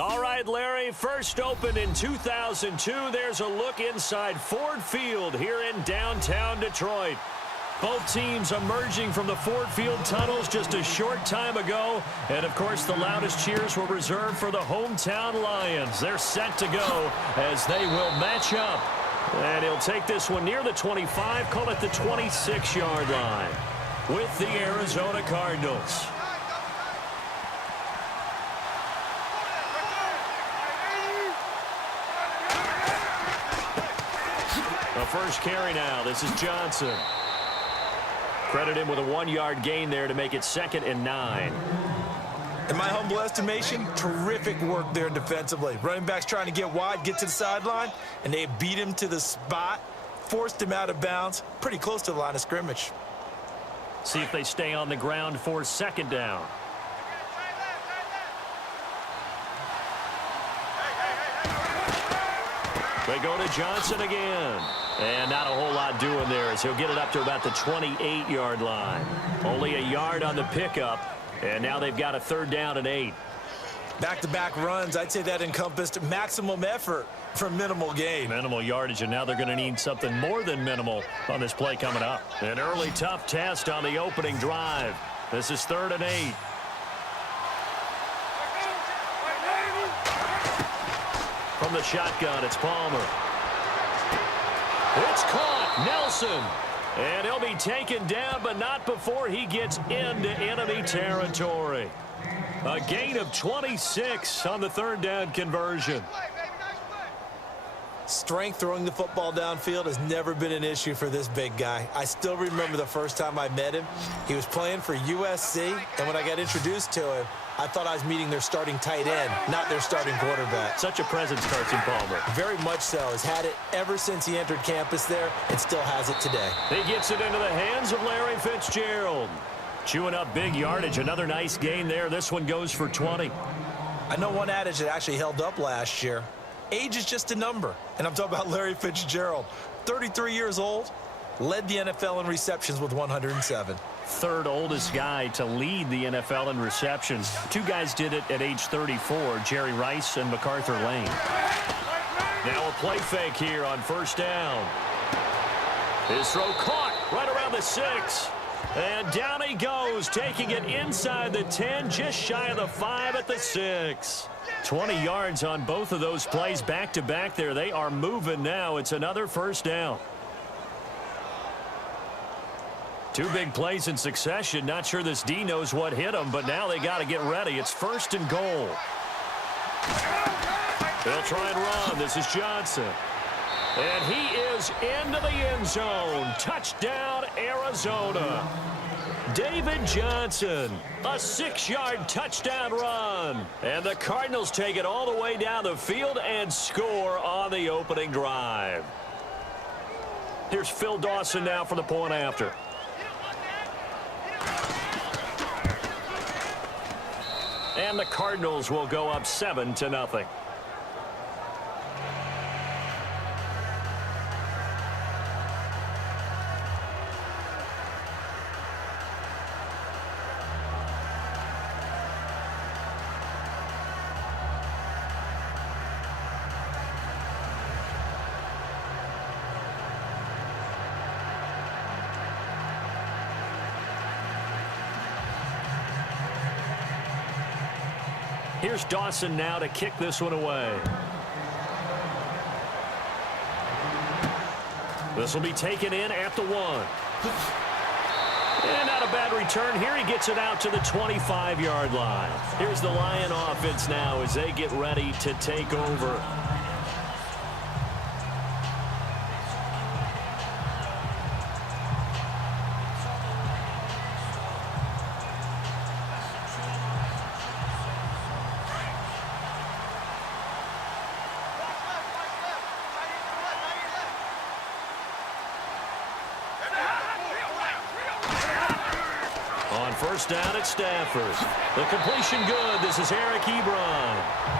All right, Larry, first opened in 2002. There's a look inside Ford Field here in downtown Detroit. Both teams emerging from the Ford Field tunnels just a short time ago. And, of course, the loudest cheers were reserved for the hometown Lions. They're set to go as they will match up. And he'll take this one near the 25, call it the 26-yard line with the Arizona Cardinals. The first carry now. This is Johnson. Credit him with a 1-yard gain there to make it 2nd and 9. In my humble estimation, terrific work there defensively. Running backs trying to get wide, get to the sideline, and they beat him to the spot, forced him out of bounds, pretty close to the line of scrimmage. See if they stay on the ground for 2nd down. They go to Johnson again. And not a whole lot doing there as he'll get it up to about the 28-yard line. Only a yard on the pickup, and now they've got a 3rd down and 8. Back-to-back runs, I'd say that encompassed maximum effort for minimal gain. Minimal yardage, and now they're going to need something more than minimal on this play coming up. An early tough test on the opening drive. This is 3rd and 8. From the shotgun, it's Palmer. It's caught. Nelson. And he'll be taken down, but not before he gets into enemy territory. A gain of 26 on the 3rd down conversion. Strength throwing the football downfield has never been an issue for this big guy. I still remember the first time I met him. He was playing for USC, and when I got introduced to him, I thought I was meeting their starting tight end, not their starting quarterback. Such a presence, Carson Palmer. Very much so. Has had it ever since he entered campus there and still has it today. He gets it into the hands of Larry Fitzgerald. Chewing up big yardage. Another nice gain there. This one goes for 20. I know one adage that actually held up last year. Age is just a number. And I'm talking about Larry Fitzgerald. 33 years old. Led the NFL in receptions with 107. 3rd oldest guy to lead the NFL in receptions. 2 guys did it at age 34, Jerry Rice and MacArthur Lane. Now a play fake here on 1st down. His throw caught right around the 6. And down he goes, taking it inside the 10, just shy of the 5 at the 6. 20 yards on both of those plays back-to-back there. They are moving now. It's another 1st down. 2 big plays in succession. Not sure this D knows what hit him, but now they got to get ready. It's 1st and goal. They'll try and run. This is Johnson. And he is into the end zone. Touchdown, Arizona. David Johnson, a 6-yard touchdown run. And the Cardinals take it all the way down the field and score on the opening drive. Here's Phil Dawson now for the point after. And the Cardinals will go up 7-0. Here's Dawson now to kick this one away. This will be taken in at the 1. And not a bad return here. He gets it out to the 25-yard line. Here's the Lion offense now as they get ready to take over. First down at Stafford. The completion good. This is Eric Ebron.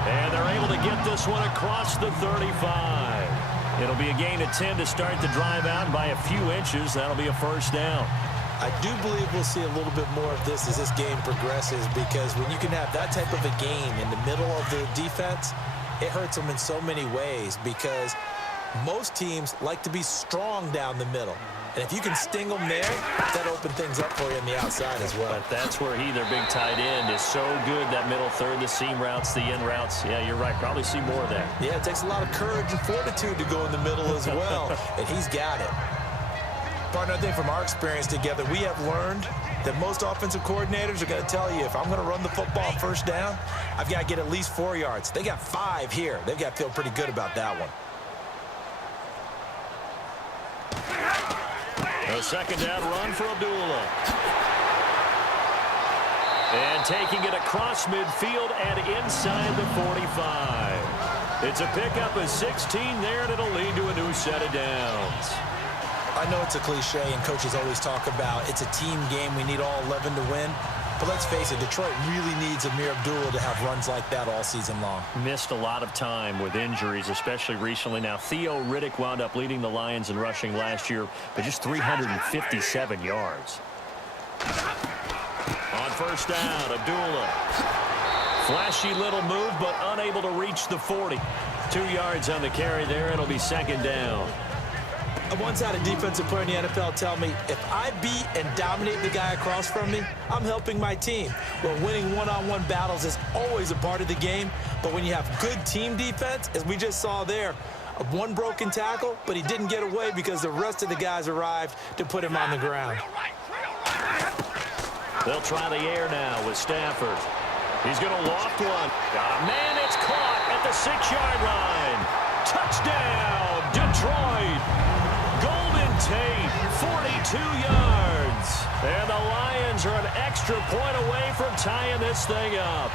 And they're able to get this one across the 35. It'll be a gain of 10 to start the drive out. And by a few inches, that'll be a 1st down. I do believe we'll see a little bit more of this as this game progresses, because when you can have that type of a game in the middle of the defense, it hurts them in so many ways, because most teams like to be strong down the middle. And if you can sting them there, that opens things up for you on the outside as well. But that's where their big tight end, is so good, that middle third, the seam routes, the in routes. Yeah, you're right. Probably see more of that. Yeah, it takes a lot of courage and fortitude to go in the middle as well, and he's got it. Partner, I think from our experience together, we have learned that most offensive coordinators are going to tell you, if I'm going to run the football first down, I've got to get at least 4 yards. They got 5 here. They've got to feel pretty good about that one. A second down run for Abdullah. And taking it across midfield and inside the 45. It's a pickup of 16 there, and it'll lead to a new set of downs. I know it's a cliche, and coaches always talk about it's a team game. We need all 11 to win. But let's face it, Detroit really needs Amir Abdullah to have runs like that all season long. Missed a lot of time with injuries, especially recently. Now, Theo Riddick wound up leading the Lions in rushing last year, but just 357 yards. On first down, Abdullah. Flashy little move, but unable to reach the 40. 2 yards on the carry there. It'll be second down. I once had a defensive player in the NFL tell me, if I beat and dominate the guy across from me, I'm helping my team. Well, winning one-on-one battles is always a part of the game, but when you have good team defense, as we just saw there, one broken tackle, but he didn't get away because the rest of the guys arrived to put him on the ground. They'll try the air now with Stafford. He's going to loft one. Got a man, it's caught at the 6-yard line. Touchdown, Detroit. Golden Tate, 42 yards. And the Lions are an extra point away from tying this thing up.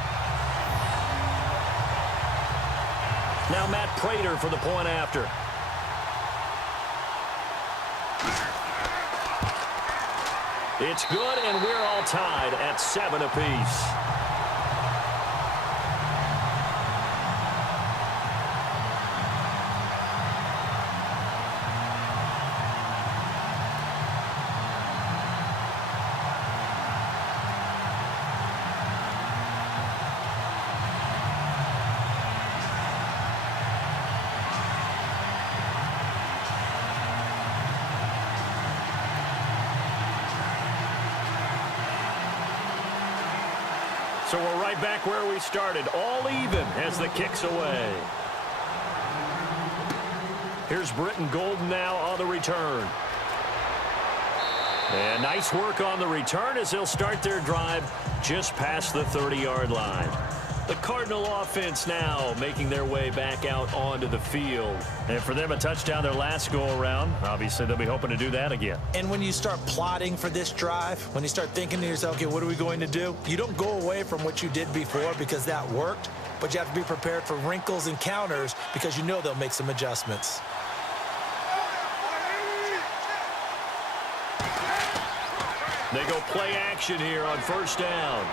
Now Matt Prater for the point after. It's good, and we're all tied at 7 apiece. So we're right back where we started, all even as the kick's away. Here's Britton Golden now on the return. And nice work on the return as they'll start their drive just past the 30-yard line. The Cardinal offense now making their way back out onto the field. And for them, a touchdown their last go-around. Obviously, they'll be hoping to do that again. And when you start plotting for this drive, when you start thinking to yourself, okay, what are we going to do? You don't go away from what you did before because that worked, but you have to be prepared for wrinkles and counters because you know they'll make some adjustments. They go play action here on first down.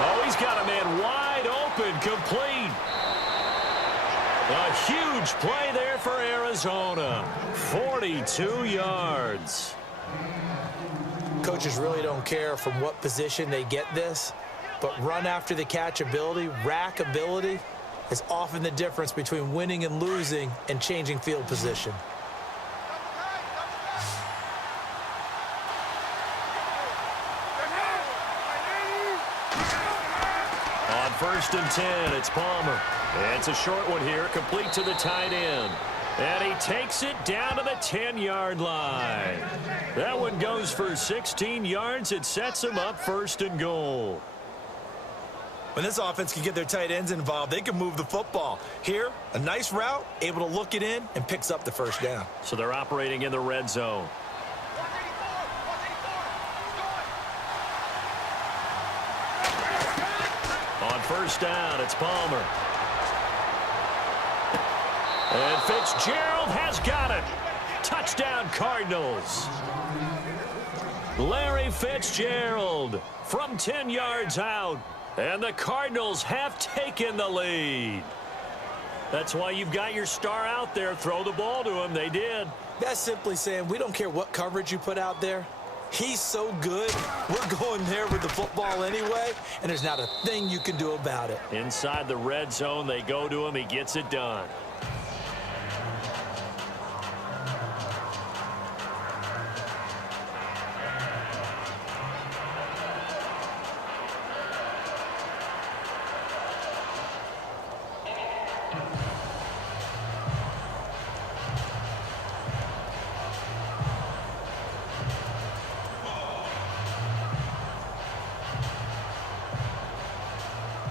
Oh, he's got a man wide open, complete. A huge play there for Arizona. 42 yards. Coaches really don't care from what position they get this, but run after the catch ability, rack ability, is often the difference between winning and losing and changing field position. First and 10, it's Palmer. It's a short one here, complete to the tight end. And he takes it down to the 10-yard line. That one goes for 16 yards. It sets him up first and goal. When this offense can get their tight ends involved, they can move the football. Here, a nice route, able to look it in, and picks up the first down. So they're operating in the red zone. On first down, it's Palmer. And Fitzgerald has got it. Touchdown, Cardinals. Larry Fitzgerald from 10 yards out. And the Cardinals have taken the lead. That's why you've got your star out there. Throw the ball to him. They did. That's simply saying we don't care what coverage you put out there. He's so good, we're going there with the football anyway, and there's not a thing you can do about it. Inside the red zone, they go to him. He gets it done.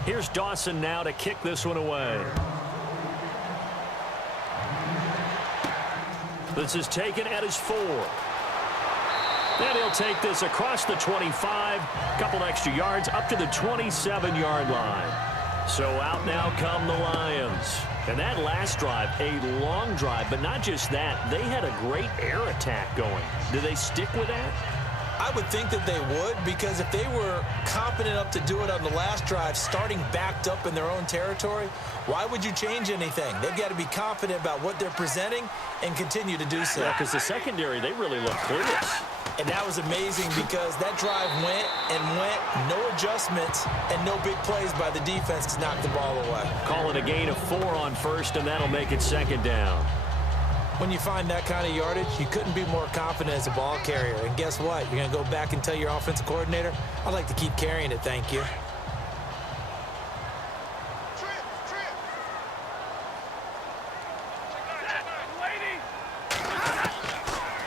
Here's Dawson now to kick this one away. This is taken at his 4. Then he'll take this across the 25, couple extra yards up to the 27-yard line. So out now come the Lions. And that last drive, a long drive, but not just that. They had a great air attack going. Do they stick with that? I would think that they would, because if they were competent enough to do it on the last drive, starting backed up in their own territory, why would you change anything? They've got to be confident about what they're presenting and continue to do so. Yeah, because the secondary, they really look clueless. And that was amazing because that drive went and went, no adjustments, and no big plays by the defense to knock the ball away. Call it a gain of 4 on first, and that'll make it second down. When you find that kind of yardage, you couldn't be more confident as a ball carrier. And guess what? You're going to go back and tell your offensive coordinator, I'd like to keep carrying it, thank you.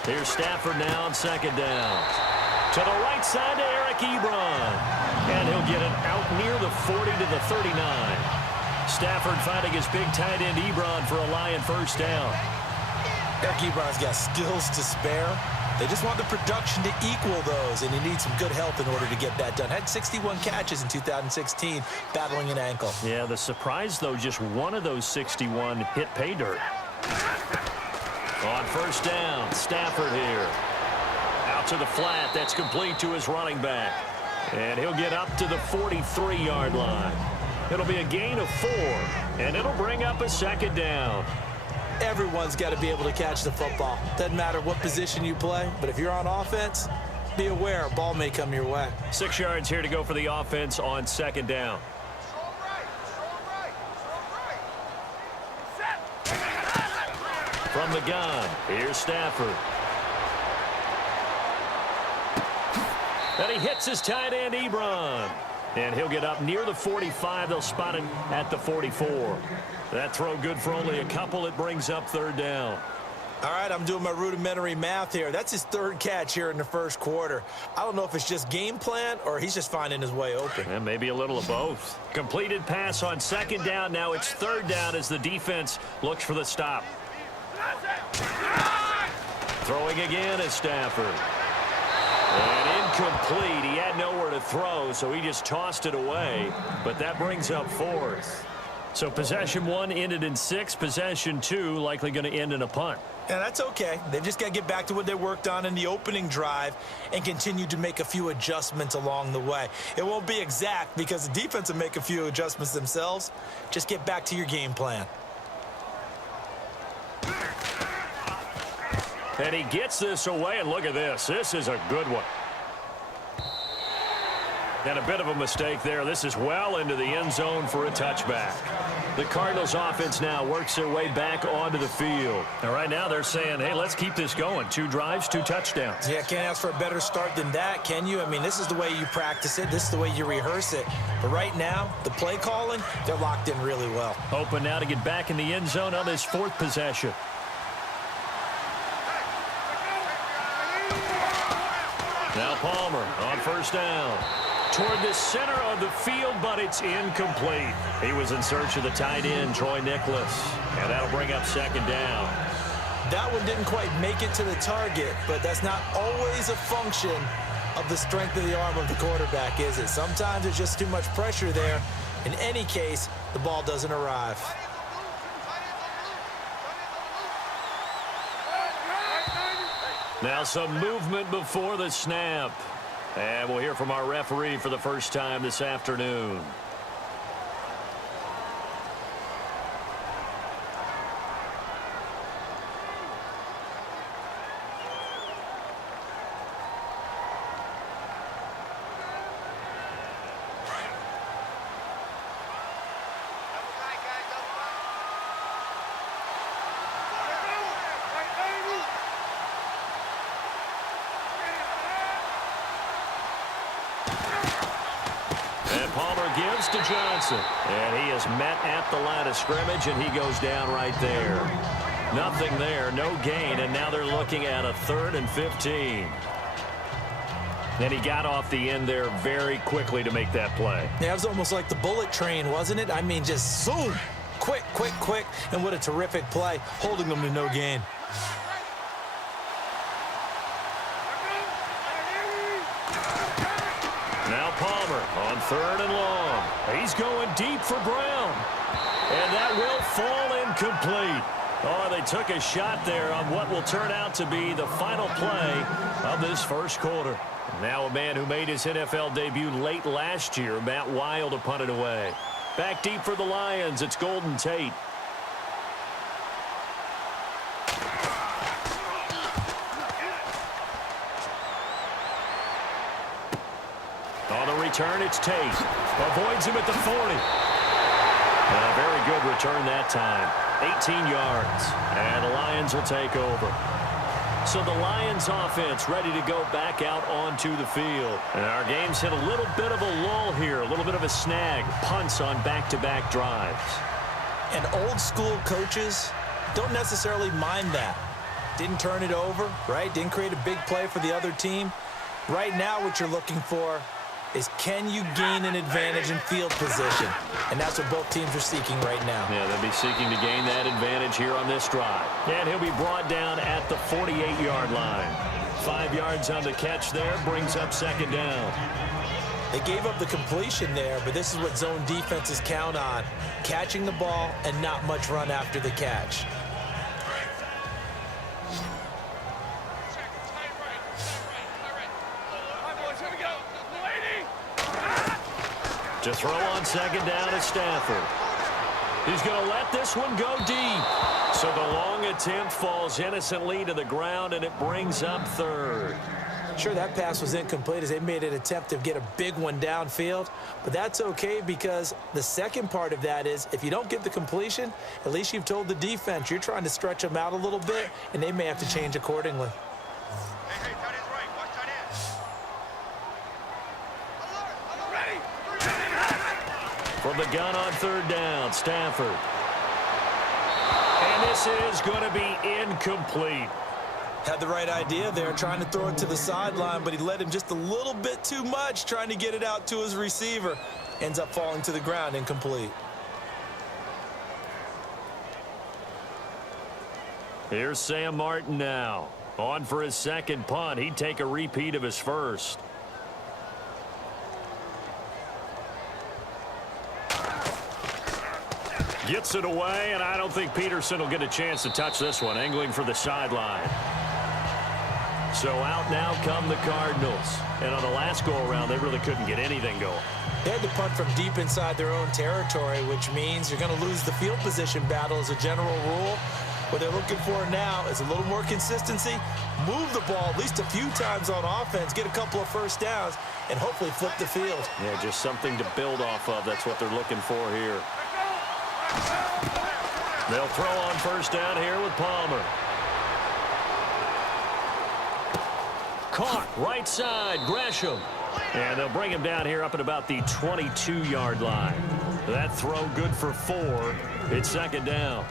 Here's Stafford now on second down. To the right side to Eric Ebron. And he'll get it out near the 40 to the 39. Stafford finding his big tight end Ebron for a Lion first down. Eric Ebron's got skills to spare. They just want the production to equal those, and he needs some good help in order to get that done. Had 61 catches in 2016, battling an ankle. Yeah, the surprise, though, just one of those 61 hit pay dirt. On first down, Stafford here. Out to the flat. That's complete to his running back. And he'll get up to the 43-yard line. It'll be a gain of 4, and it'll bring up a second down. Everyone's got to be able to catch the football. Doesn't matter what position you play, but if you're on offense, be aware a ball may come your way. 6 yards here to go for the offense on second down. From the gun, here's Stafford. And he hits his tight end, Ebron. And he'll get up near the 45. They'll spot him at the 44. That throw good for only a couple. It brings up third down. All right, I'm doing my rudimentary math here. That's his 3rd catch here in the first quarter. I don't know if it's just game plan or he's just finding his way open. And maybe a little of both. Completed pass on second down. Now it's third down as the defense looks for the stop. Throwing again is Stafford. And incomplete. He had nowhere to throw, so he just tossed it away. But that brings up 4th. So possession 1 ended in 6. Possession 2 likely going to end in a punt. Yeah, that's okay. They've just got to get back to what they worked on in the opening drive and continue to make a few adjustments along the way. It won't be exact because the defense will make a few adjustments themselves. Just get back to your game plan. And he gets this away, and look at this. This is a good one. And a bit of a mistake there. This is well into the end zone for a touchback. The Cardinals offense now works their way back onto the field. And right now they're saying, hey, let's keep this going. 2 drives, 2 touchdowns. Yeah, can't ask for a better start than that, can you? I mean, this is the way you practice it. This is the way you rehearse it. But right now, the play calling, they're locked in really well. Hoping now to get back in the end zone on his 4th possession. Now Palmer on first down. Toward the center of the field, but it's incomplete. He was in search of the tight end, Troy Nicholas. And that'll bring up second down. That one didn't quite make it to the target, but that's not always a function of the strength of the arm of the quarterback, is it? Sometimes there's just too much pressure there. In any case, the ball doesn't arrive. Now some movement before the snap. And we'll hear from our referee for the first time this afternoon. And Palmer gives to Johnson. And he is met at the line of scrimmage, and he goes down right there. Nothing there, no gain, and now they're looking at a 3rd and 15. And he got off the end there very quickly to make that play. Yeah, it was almost like the bullet train, wasn't it? I mean, just zoom. Quick, quick, quick. And what a terrific play, holding them to no gain. Now Palmer on 3rd and long. He's going deep for Brown. And that will fall incomplete. Oh, they took a shot there on what will turn out to be the final play of this first quarter. Now a man who made his NFL debut late last year, Matt Wild, to punt it away. Back deep for the Lions, it's Golden Tate. On the return, it's Tate. Avoids him at the 40. And a very good return that time. 18 yards. And the Lions will take over. So the Lions offense ready to go back out onto the field. And our game's hit a little bit of a lull here, a little bit of a snag. Punts on back-to-back drives. And old school coaches don't necessarily mind that. Didn't turn it over, right? Didn't create a big play for the other team. Right now what you're looking for is, can you gain an advantage in field position? And that's what both teams are seeking right now. Yeah, they'll be seeking to gain that advantage here on this drive. And he'll be brought down at the 48-yard line. 5 yards on the catch there, brings up 2nd down. They gave up the completion there, but this is what zone defenses count on. Catching the ball and not much run after the catch. To throw on 2nd down is Stafford. He's going to let this one go deep. So the long attempt falls innocently to the ground, and it brings up 3rd. Sure, that pass was incomplete as they made an attempt to get a big one downfield. But that's okay, because the second part of that is, if you don't get the completion, at least you've told the defense you're trying to stretch them out a little bit, and they may have to change accordingly. From the gun on 3rd down, Stafford. And this is going to be incomplete. Had the right idea there, trying to throw it to the sideline, but he led him just a little bit too much, trying to get it out to his receiver. Ends up falling to the ground, incomplete. Here's Sam Martin now. On for his 2nd punt. He'd take a repeat of his first. Gets it away, and I don't think Peterson will get a chance to touch this one. Angling for the sideline. So out now come the Cardinals. And on the last go-around, they really couldn't get anything going. They had to punt from deep inside their own territory, which means you're going to lose the field position battle as a general rule. What they're looking for now is a little more consistency, move the ball at least a few times on offense, get a couple of first downs, and hopefully flip the field. Yeah, just something to build off of. That's what they're looking for here. They'll throw on 1st down here with Palmer. Caught right side, Gresham. And they'll bring him down here up at about the 22-yard line. That throw good for 4. It's 2nd down.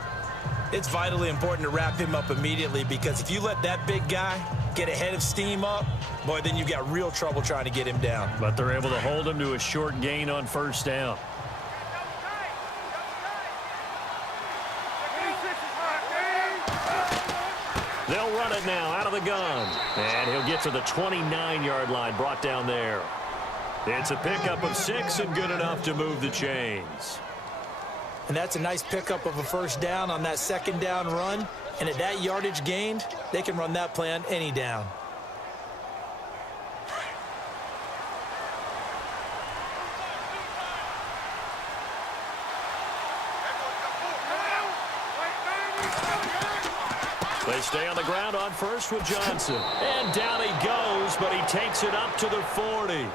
It's vitally important to wrap him up immediately, because if you let that big guy get ahead of steam up, boy, then you've got real trouble trying to get him down. But they're able to hold him to a short gain on 1st down. They'll run it now out of the gun. And he'll get to the 29-yard line, brought down there. It's a pickup of 6 and good enough to move the chains. And that's a nice pickup of a 1st down on that 2nd down run. And at that yardage gained, they can run that play on any down. They stay on the ground on 1st with Johnson. And down he goes, but he takes it up to the 40.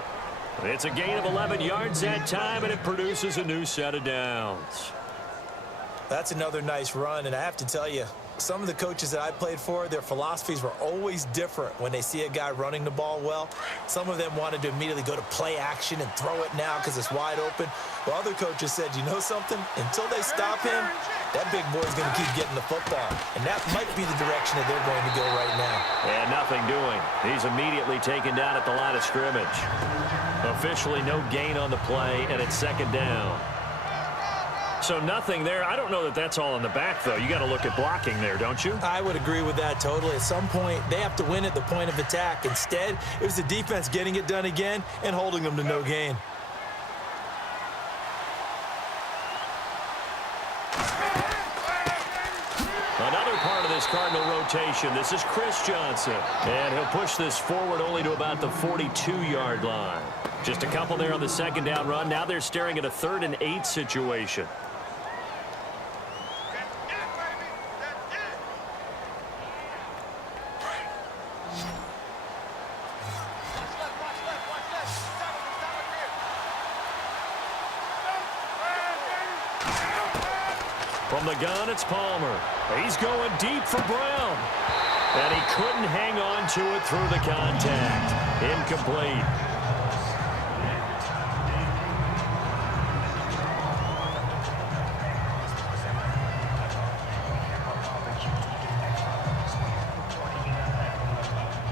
It's a gain of 11 yards that time, and it produces a new set of downs. That's another nice run, and I have to tell you, some of the coaches that I played for, their philosophies were always different when they see a guy running the ball well. Some of them wanted to immediately go to play action and throw it now because it's wide open. While other coaches said, you know something? Until they stop him, that big boy's going to keep getting the football. And that might be the direction that they're going to go right now. And nothing doing. He's immediately taken down at the line of scrimmage. Officially no gain on the play, and it's second down. So nothing there. I don't know that that's all in the back, though. You got to look at blocking there, don't you? I would agree with that totally. At some point, they have to win at the point of attack. Instead, it was the defense getting it done again and holding them to no gain. Another part of this Cardinal rotation. This is Chris Johnson. And he'll push this forward only to about the 42-yard line. Just a couple there on the second down run. Now they're staring at a 3rd and 8 situation. From the gun, it's Palmer. He's going deep for Brown. And he couldn't hang on to it through the contact. Incomplete.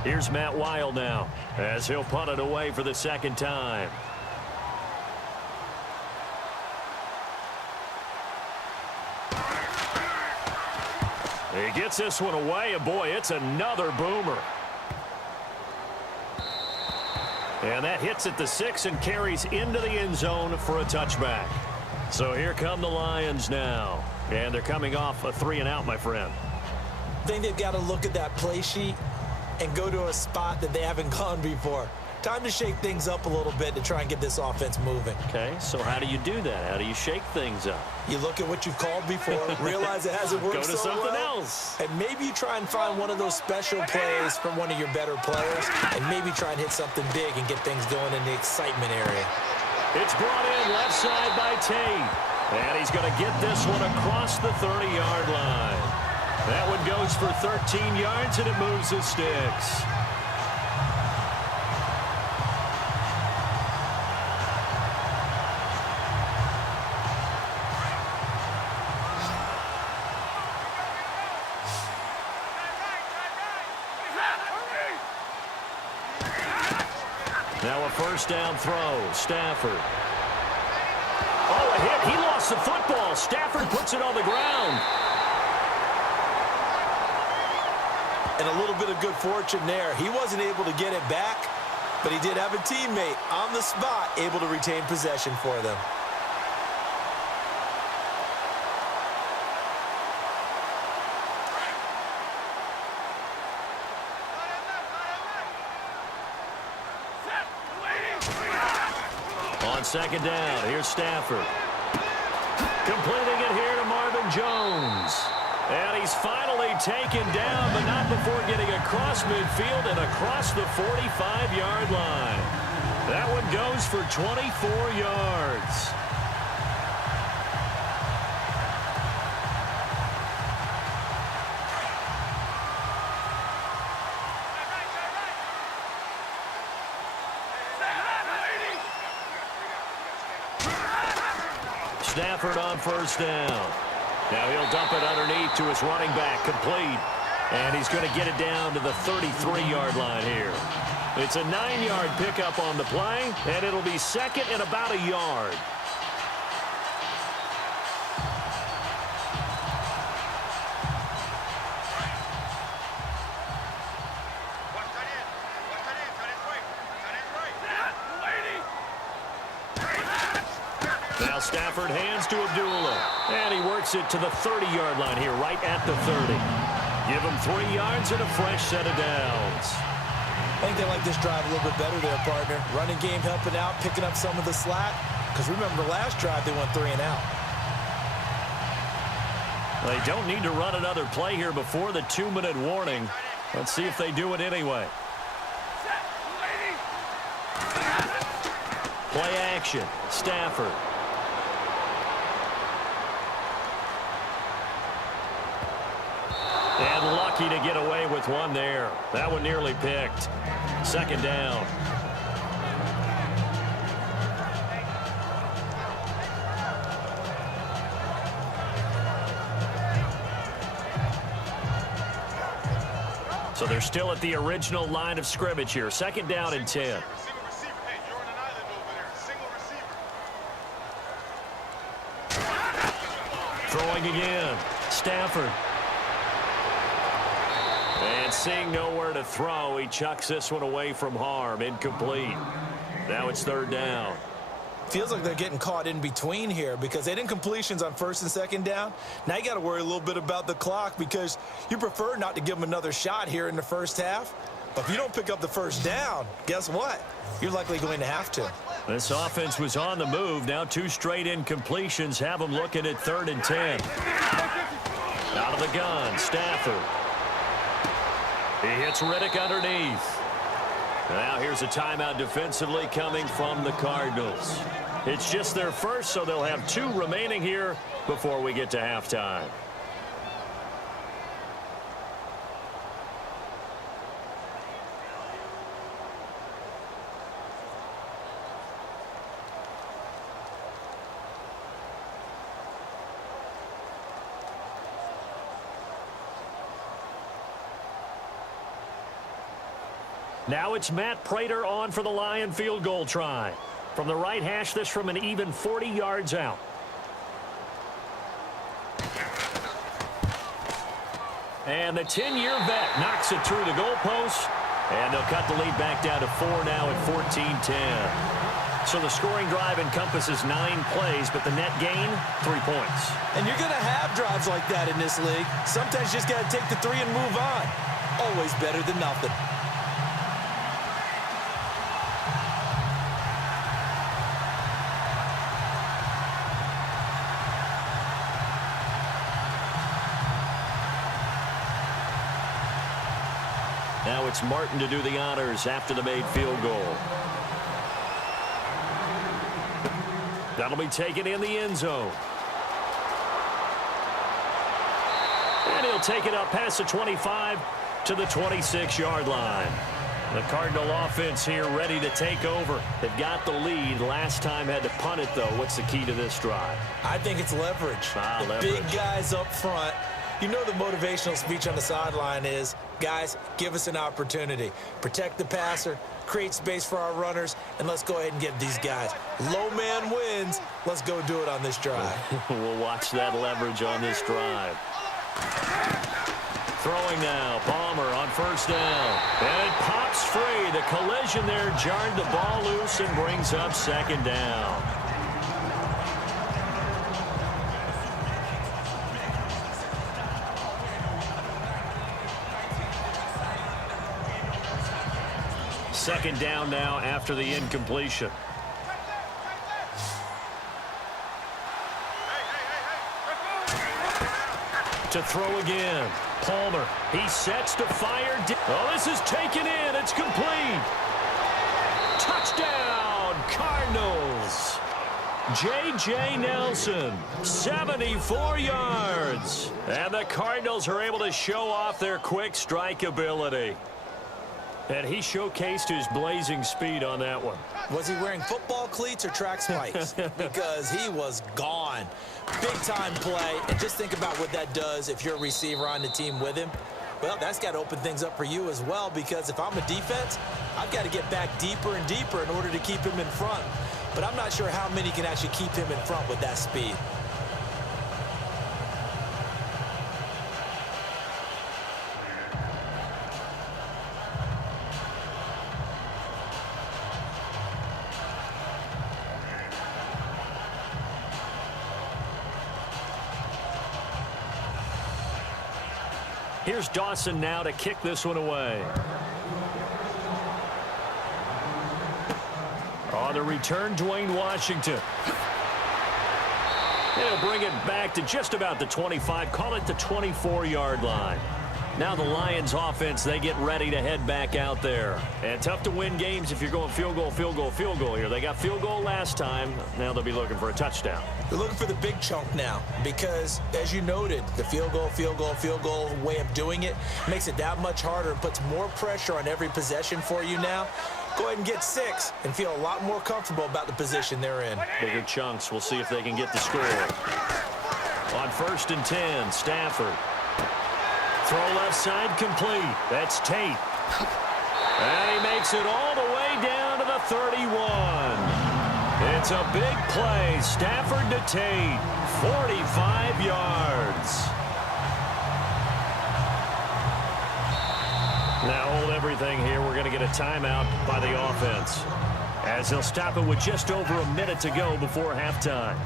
Here's Matt Weil now, as he'll punt it away for the second time. He gets this one away, and boy, it's another boomer. And that hits at the 6 and carries into the end zone for a touchback. So here come the Lions now. And they're coming off a 3-and-out, my friend. I think they've got to look at that play sheet and go to a spot that they haven't gone before. Time to shake things up a little bit to try and get this offense moving. Okay, so how do you do that? How do you shake things up? You look at what you've called before, realize it hasn't worked Go to so something well, else. and maybe you try and find one of those special plays from one of your better players, and maybe try and hit something big and get things going in the excitement area. It's brought in left side by Tate. And he's going to get this one across the 30-yard line. That one goes for 13 yards, and it moves the sticks. Now a first down throw. Stafford. Oh, a hit. He lost the football. Stafford puts it on the ground. And a little bit of good fortune there. He wasn't able to get it back, but he did have a teammate on the spot able to retain possession for them. On second down, here's Stafford. Completing it here to Marvin Jones. And he's finally taken down, but not before getting across midfield and across the 45-yard line. That one goes for 24 yards. Stafford on first down. Now he'll dump it underneath to his running back, complete. And he's going to get it down to the 33-yard line here. It's a 9-yard pickup on the play, and it'll be second and about a yard. Now Stafford hands to Abdullah. And he works it to the 30-yard line here, right at the 30. Give him 3 yards and a fresh set of downs. I think they like this drive a little bit better there, partner. Running game helping out, picking up some of the slack. Because remember, the last drive they went 3-and-out. They don't need to run another play here before the 2-minute warning. Let's see if they do it anyway. Play action. Stafford. lucky to get away with one there. That one nearly picked. Second down. So they're still at the original line of scrimmage here. Second down and 10. Throwing again. Stafford. And seeing nowhere to throw, he chucks this one away from harm. Incomplete. Now it's third down. Feels like they're getting caught in between here because they didn't completions on first and second down. Now you got to worry a little bit about the clock because you prefer not to give them another shot here in the first half. But if you don't pick up the first down, guess what? You're likely going to have to. This offense was on the move. Now 2 straight incompletions have them looking at third and 10. Out of the gun, Stafford. He hits Riddick underneath. Now here's a timeout defensively coming from the Cardinals. It's just their first, so they'll have 2 remaining here before we get to halftime. Now it's Matt Prater on for the Lion field goal try. From the right hash, this from an even 40 yards out. And the 10-year vet knocks it through the goalpost. And they'll cut the lead back down to 4 now at 14-10. So the scoring drive encompasses 9 plays, but the net gain, 3 points. And you're going to have drives like that in this league. Sometimes you just got to take the 3 and move on. Always better than nothing. Now it's Martin to do the honors after the made field goal. That'll be taken in the end zone. And he'll take it up past the 25 to the 26-yard line. The Cardinal offense here ready to take over. They've got the lead. Last time had to punt it, though. What's the key to this drive? I think it's leverage. Leverage. Big guys up front. You know the motivational speech on the sideline is, guys, give us an opportunity. Protect the passer, create space for our runners, and let's go ahead and give these guys. Low man wins. Let's go do it on this drive. We'll watch that leverage on this drive. Throwing now, Palmer on first down. And it pops free. The collision there jarred the ball loose and brings up second down. Second down now after the incompletion. To throw again. Palmer. He sets to fire. Oh, this is taken in. It's complete. Touchdown, Cardinals. J.J. Nelson, 74 yards. And the Cardinals are able to show off their quick strike ability. And he showcased his blazing speed on that one. Was he wearing football cleats or track spikes? Because he was gone. Big-time play. And just think about what that does if you're a receiver on the team with him. Well, that's got to open things up for you as well, because if I'm a defense, I've got to get back deeper and deeper in order to keep him in front. But I'm not sure how many can actually keep him in front with that speed. Here's Dawson now to kick this one away. On the return, Dwayne Washington. He'll bring it back to just about the 25. Call it the 24-yard line. Now the Lions offense, they get ready to head back out there. And tough to win games if you're going field goal, field goal, field goal here. They got field goal last time. Now they'll be looking for a touchdown. They're looking for the big chunk now because, as you noted, the field goal, field goal, field goal way of doing it makes it that much harder and puts more pressure on every possession for you now. Go ahead and get 6 and feel a lot more comfortable about the position they're in. Bigger chunks. We'll see if they can get the score. On 1st and 10, Stafford. Throw left side complete. That's Tate. And he makes it all the way down to the 31. It's a big play. Stafford to Tate. 45 yards. Now hold everything here. We're going to get a timeout by the offense, as they'll stop it with just over a minute to go before halftime.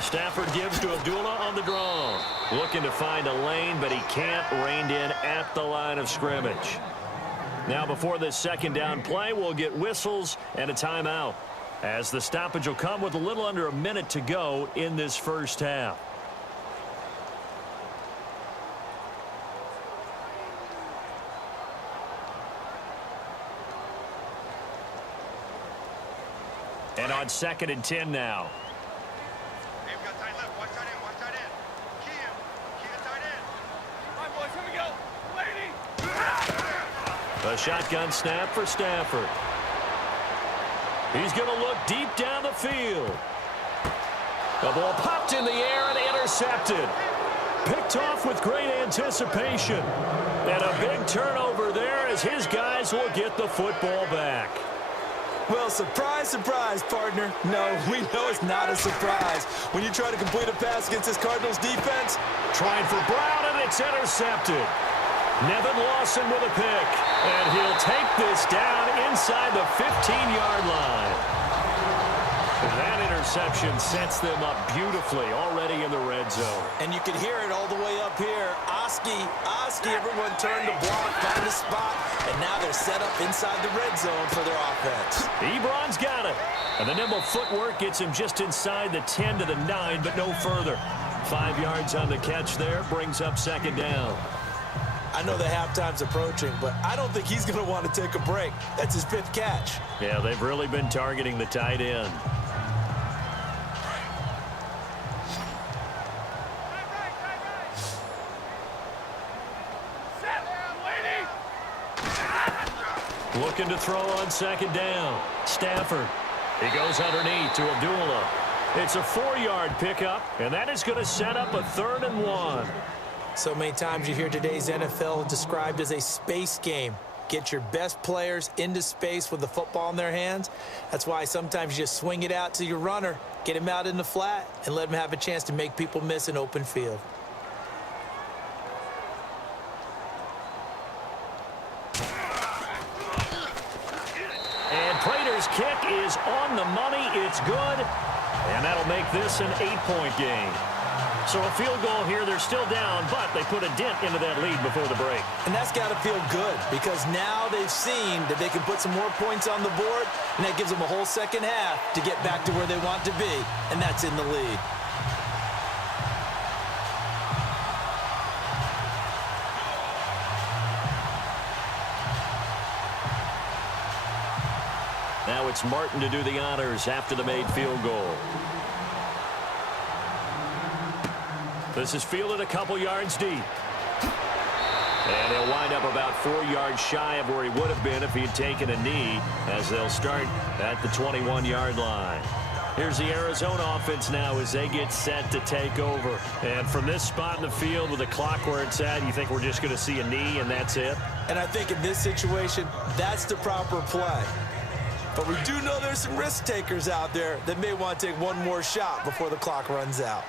Stafford gives to Abdullah on the draw. Looking to find a lane, but he can't. Reined in at the line of scrimmage. Now before this second down play, we'll get whistles and a timeout, as the stoppage will come with a little under a minute to go in this first half. And on 2nd and 10 now. A shotgun snap for Stafford. He's going to look deep down the field. The ball popped in the air and intercepted. Picked off with great anticipation. And a big turnover there as his guys will get the football back. Well, surprise, surprise, partner. No, we know it's not a surprise. When you try to complete a pass against this Cardinals defense. Trying for Brown, and it's intercepted. Nevin Lawson with a pick, and he'll take this down inside the 15-yard line. That interception sets them up beautifully already in the red zone. And you can hear it all the way up here. Oski, everyone turned to block, found a spot, and now they're set up inside the red zone for their offense. Ebron's got it. And the nimble footwork gets him just inside the 10 to the 9, but no further. 5 yards on the catch there, brings up 2nd down. I know the halftime's approaching, but I don't think he's going to want to take a break. That's his 5th catch. Yeah, they've really been targeting the tight end. Looking to throw on 2nd down. Stafford. He goes underneath to Abdullah. It's a 4-yard pickup, and that is going to set up a 3rd and 1. So many times you hear today's NFL described as a space game. Get your best players into space with the football in their hands. That's why sometimes you just swing it out to your runner, get him out in the flat, and let him have a chance to make people miss an open field. And Prater's kick is on the money. It's good. And that'll make this an 8-point game. So a field goal here, they're still down, but they put a dent into that lead before the break. And that's got to feel good because now they've seen that they can put some more points on the board, and that gives them a whole second half to get back to where they want to be, and that's in the lead. Now it's Martin to do the honors after the made field goal. This is fielded a couple yards deep. And he'll wind up about 4 yards shy of where he would have been if he had taken a knee, as they'll start at the 21-yard line. Here's the Arizona offense now as they get set to take over. And from this spot in the field with the clock where it's at, you think we're just going to see a knee and that's it? And I think in this situation, that's the proper play. But we do know there's some risk takers out there that may want to take one more shot before the clock runs out.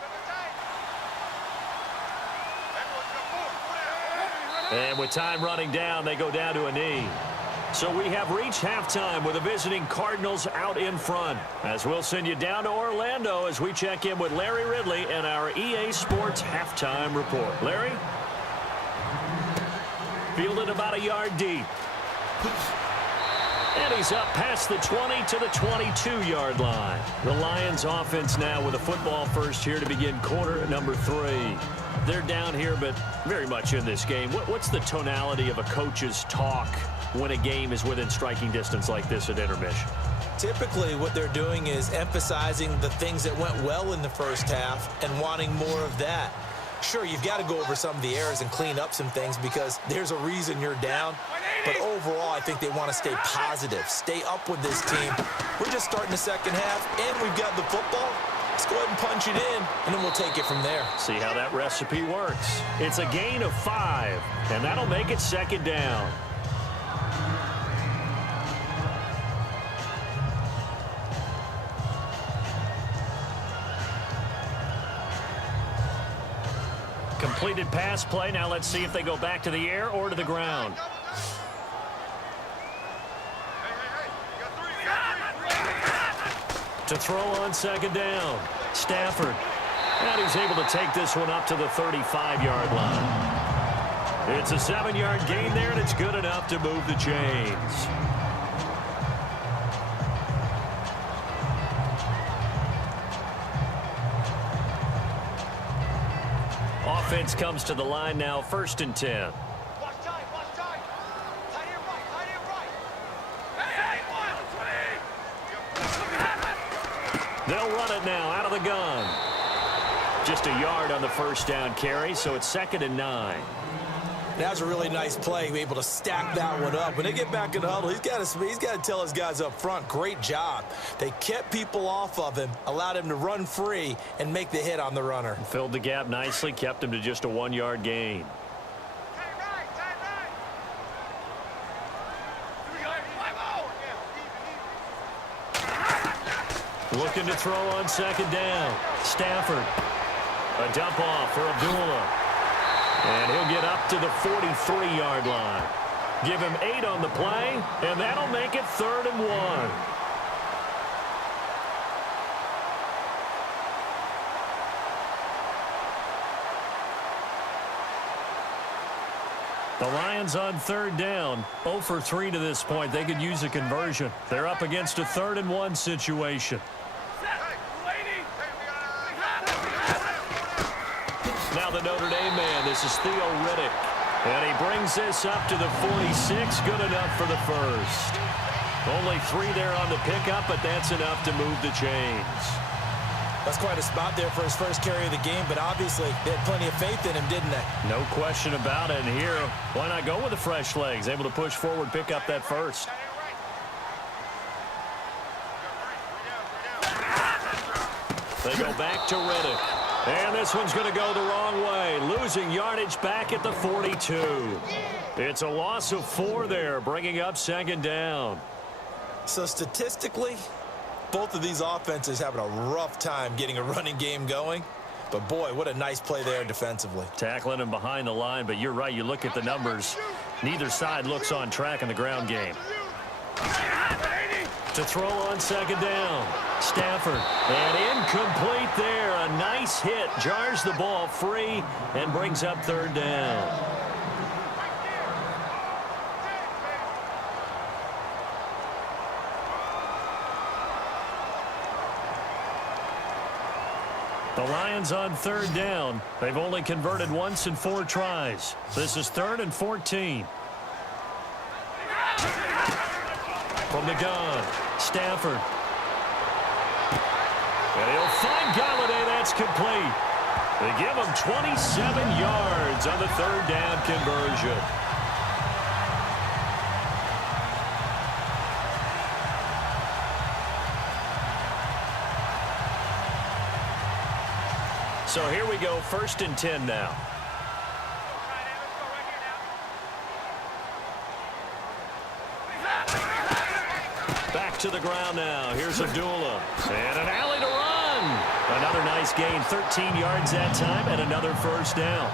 And with time running down, they go down to a knee. So we have reached halftime with the visiting Cardinals out in front. As we'll send you down to Orlando as we check in with Larry Ridley and our EA Sports halftime report. Larry? Fielded about a yard deep. And he's up past the 20 to the 22-yard line. The Lions offense now with a football first here to begin quarter number 3. They're down here, but very much in this game. What's the tonality of a coach's talk when a game is within striking distance like this at intermission? Typically, what they're doing is emphasizing the things that went well in the first half and wanting more of that. Sure, you've got to go over some of the errors and clean up some things because there's a reason you're down. But overall, I think they want to stay positive, stay up with this team. We're just starting the second half, and we've got the football. Let's go ahead and punch it in, and then we'll take it from there. See how that recipe works. It's a gain of 5, and that'll make it second down. Completed pass play. Now let's see if they go back to the air or to the ground. To throw on second down. Stafford. And he's able to take this one up to the 35-yard line. It's a 7-yard gain there, and it's good enough to move the chains. Offense comes to the line now, 1st and 10. They'll run it now out of the gun. Just a yard on the first down carry, so it's 2nd and 9. That was a really nice play, able to stack that one up. When they get back in the huddle, he's got to tell his guys up front, great job. They kept people off of him, allowed him to run free, and make the hit on the runner. Filled the gap nicely, kept him to just a 1-yard gain. Looking to throw on second down. Stafford. A dump off for Abdullah. And he'll get up to the 43-yard line. Give him 8 on the play, and that'll make it 3rd and 1. The Lions on 3rd down, 0 for 3 to this point. They could use a conversion. They're up against a 3rd and 1 situation. Now the Notre Dame man, this is Theo Riddick. And he brings this up to the 46, good enough for the first. Only 3 there on the pickup, but that's enough to move the chains. That's quite a spot there for his first carry of the game, but obviously they had plenty of faith in him, didn't they? No question about it. And here, why not go with the fresh legs? Able to push forward, pick up that first. They go back to Riddick. And this one's going to go the wrong way. Losing yardage back at the 42. It's a loss of 4 there, bringing up 2nd down. So statistically, both of these offenses having a rough time getting a running game going. But, boy, what a nice play there defensively. Tackling him behind the line, but you're right. You look at the numbers. Neither side looks on track in the ground game. To throw on second down. Stafford. And incomplete there. A nice hit. Jars the ball free and brings up 3rd down. The Lions on 3rd down. They've only converted once in 4 tries. This is 3rd and 14. From the gun, Stafford. And he'll find Galladay. That's complete. They give him 27 yards on the 3rd down conversion. So here we go, 1st and 10 now. Back to the ground now. Here's Abdullah. And an alley to run. Another nice gain, 13 yards that time, and another 1st down.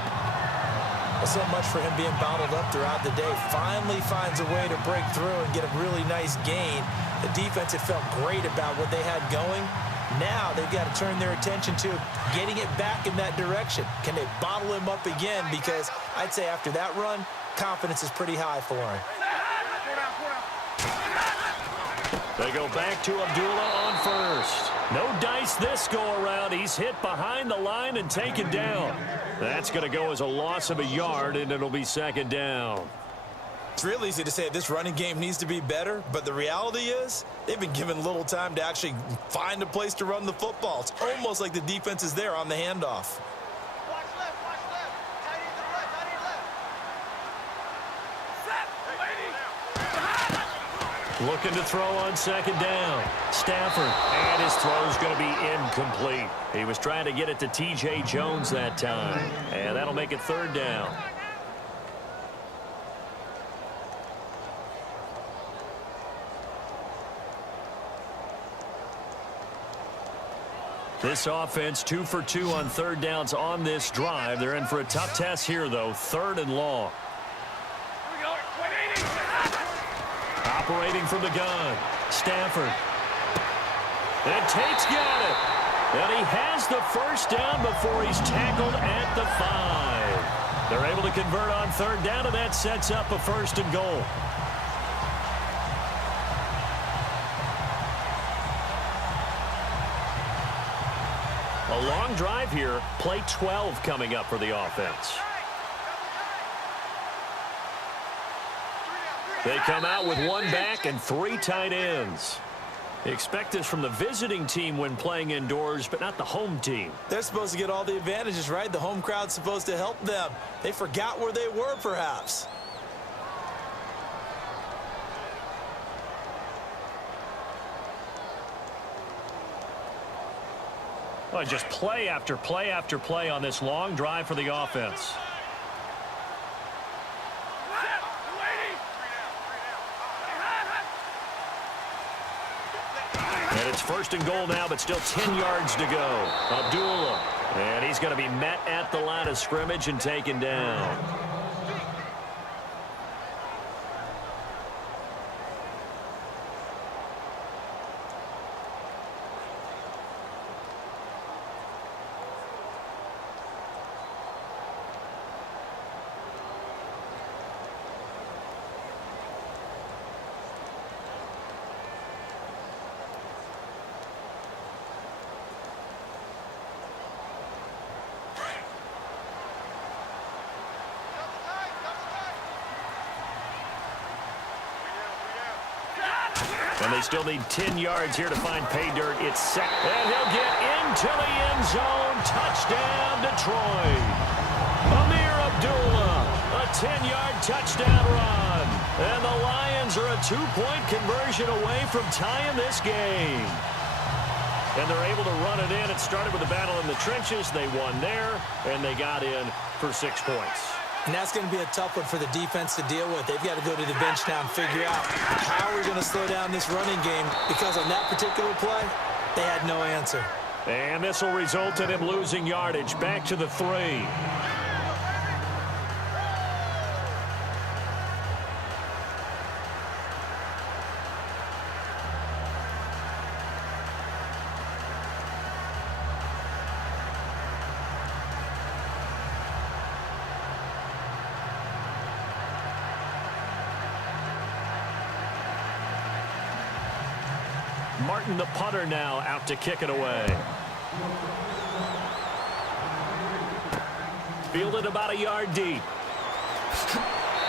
So much for him being bottled up throughout the day. Finally finds a way to break through and get a really nice gain. The defense had felt great about what they had going. Now they've got to turn their attention to getting it back in that direction. Can they bottle him up again? Because I'd say after that run, confidence is pretty high for him. They go back to Abdullah on 1st. No dice this go-around. He's hit behind the line and taken down. That's going to go as a loss of a yard, and it'll be 2nd down. It's real easy to say this running game needs to be better, but the reality is they've been given little time to actually find a place to run the football. It's almost like the defense is there on the handoff. Watch left, tight end to the right, tight end left. Looking to throw on 2nd down. Stafford, and his throw's going to be incomplete. He was trying to get it to T.J. Jones that time, and that'll make it 3rd down. This offense 2 for 2 on 3rd downs on this drive. They're in for a tough test here, though. 3rd and long. Operating from the gun. Stafford. And Tate's got it. And he has the 1st down before he's tackled at the 5. They're able to convert on 3rd down, and that sets up a 1st and goal. A long drive here. Play 12 coming up for the offense. They come out with 1 back and 3 tight ends. Expect this from the visiting team when playing indoors, but not the home team. They're supposed to get all the advantages, right? The home crowd's supposed to help them. They forgot where they were, perhaps. Well, just play after play after play on this long drive for the offense. And it's 1st and goal now, but still 10 yards to go. Abdullah. And he's going to be met at the line of scrimmage and taken down. And they still need 10 yards here to find pay dirt. It's set. And he'll get into the end zone. Touchdown, Detroit. Amir Abdullah, a 10-yard touchdown run. And the Lions are a 2-point conversion away from tying this game. And they're able to run it in. It started with a battle in the trenches. They won there, and they got in for 6 points. And that's going to be a tough one for the defense to deal with. They've got to go to the bench now and figure out how we're going to slow down this running game, because on that particular play, they had no answer. And this will result in him losing yardage. Back to the 3. Martin, the punter, now out to kick it away. Fielded about a yard deep.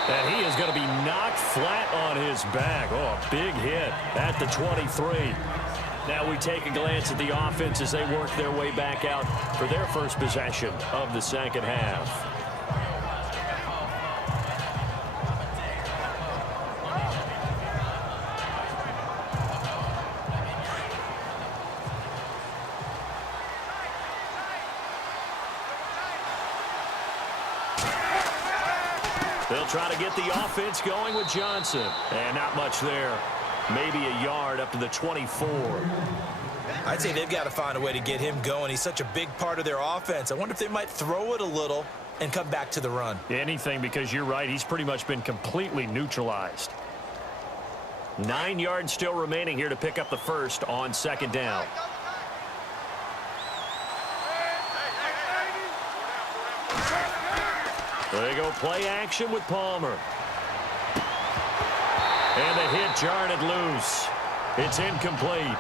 And he is going to be knocked flat on his back. Oh, a big hit at the 23. Now we take a glance at the offense as they work their way back out for their first possession of the second half. They'll try to get the offense going with Johnson. And not much there. Maybe a yard up to the 24. I'd say they've got to find a way to get him going. He's such a big part of their offense. I wonder if they might throw it a little and come back to the run. Anything, because you're right. He's pretty much been completely neutralized. 9 yards still remaining here to pick up the first on second down. There you go, play action with Palmer. And the hit jarred it loose. It's incomplete.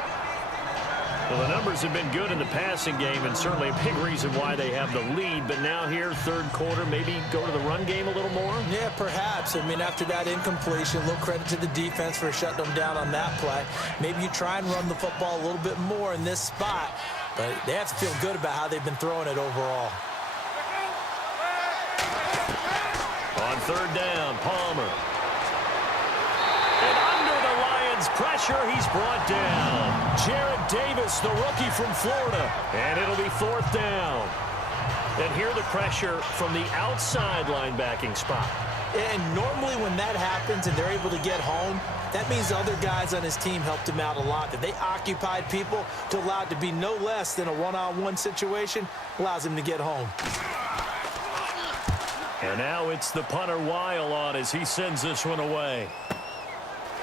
Well, the numbers have been good in the passing game, and certainly a big reason why they have the lead. But now here, third quarter, maybe go to the run game a little more? Yeah, perhaps. I mean, after that incompletion, a little credit to the defense for shutting them down on that play. Maybe you try and run the football a little bit more in this spot. But they have to feel good about how they've been throwing it overall. On third down, Palmer. And under the Lions' pressure, he's brought down. Jared Davis, the rookie from Florida. And it'll be fourth down. And here the pressure from the outside linebacking spot. And normally when that happens and they're able to get home, that means the other guys on his team helped him out a lot. That they occupied people to allow it to be no less than a one-on-one situation allows him to get home. And now it's the punter Weil on as he sends this one away.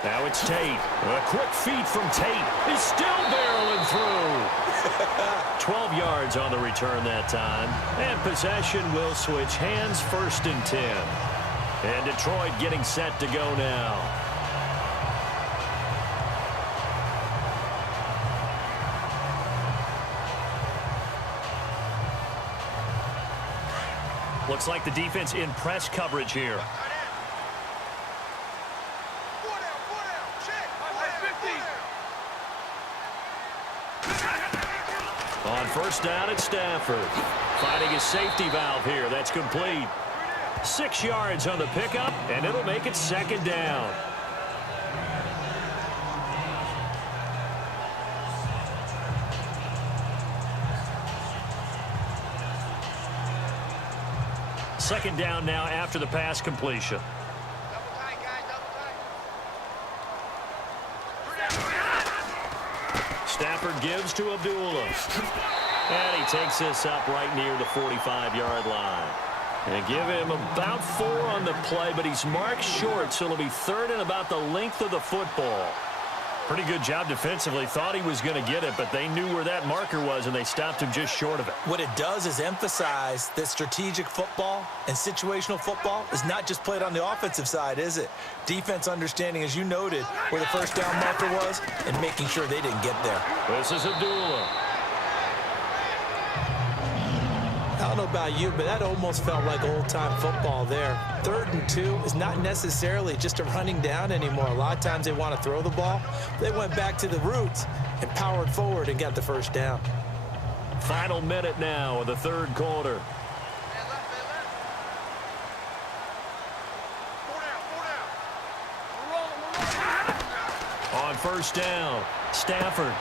Now it's Tate. A quick feed from Tate. He's still barreling through. 12 yards on the return that time. And possession will switch hands, first and 10. And Detroit getting set to go now. Looks like the defense in press coverage here. On first down, it's Stafford. Finding his safety valve here. That's complete. 6 yards on the pickup, and it'll make it second down. Second down now after the pass completion. Double tight, guys, double tight. Stafford gives to Abdullah. And he takes this up right near the 45-yard line. And give him about 4 on the play, but he's marked short, so it'll be third and about the length of the football. Pretty good job defensively. Thought he was going to get it, but they knew where that marker was, and they stopped him just short of it. What it does is emphasize that strategic football and situational football is not just played on the offensive side, is it? Defense understanding, as you noted, where the first down marker was and making sure they didn't get there. This is Abdullah. I don't know about you, but that almost felt like old-time football there. 3rd and 2 is not necessarily just a running down anymore. A lot of times they want to throw the ball. They went back to the roots and powered forward and got the first down. Final minute now of the third quarter. On first down, Stafford.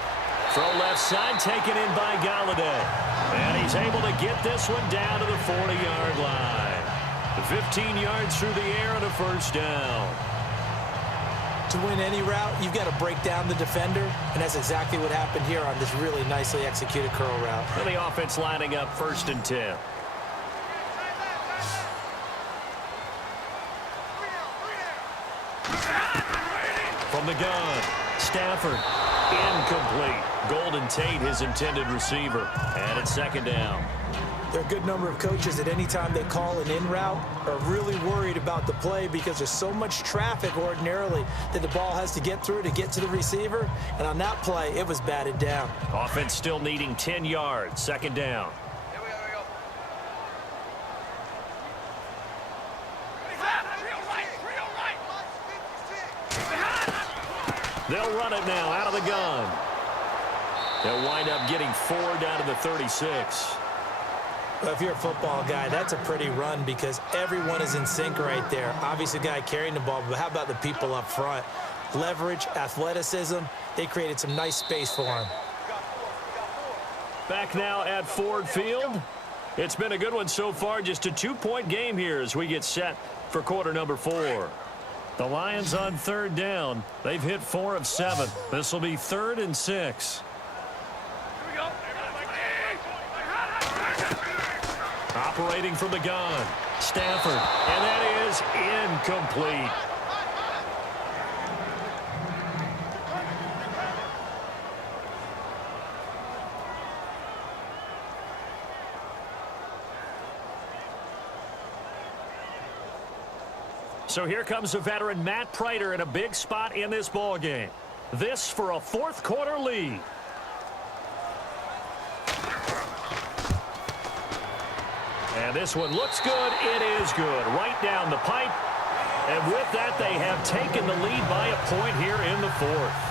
Throw left side, taken in by Galladay. And he's able to get this one down to the 40-yard line. 15 yards through the air and a first down. To win any route, you've got to break down the defender, and that's exactly what happened here on this really nicely executed curl route. And the offense lining up first and 10. From the gun, Stafford. Incomplete. Golden Tate, his intended receiver. And it's second down. There are a good number of coaches that any time they call an in route are really worried about the play because there's so much traffic ordinarily that the ball has to get through to get to the receiver. And on that play, it was batted down. Offense still needing 10 yards. Second down. Here we go, here we go. They'll run it now out of the gun. They'll wind up getting 4 down to the 36. Well, if you're a football guy, that's a pretty run because everyone is in sync right there. Obviously, the guy carrying the ball, but how about the people up front? Leverage, athleticism, they created some nice space for him. Back now at Ford Field. It's been a good one so far. Just a 2-point game here as we get set for quarter number 4. The Lions on third down. They've hit 4 of 7. This will be 3rd and 6. Operating from the gun. Stafford. And that is incomplete. So here comes the veteran Matt Prater in a big spot in this ballgame. This for a 4th quarter lead. And this one looks good. It is good. Right down the pipe. And with that, they have taken the lead by a point here in the 4th.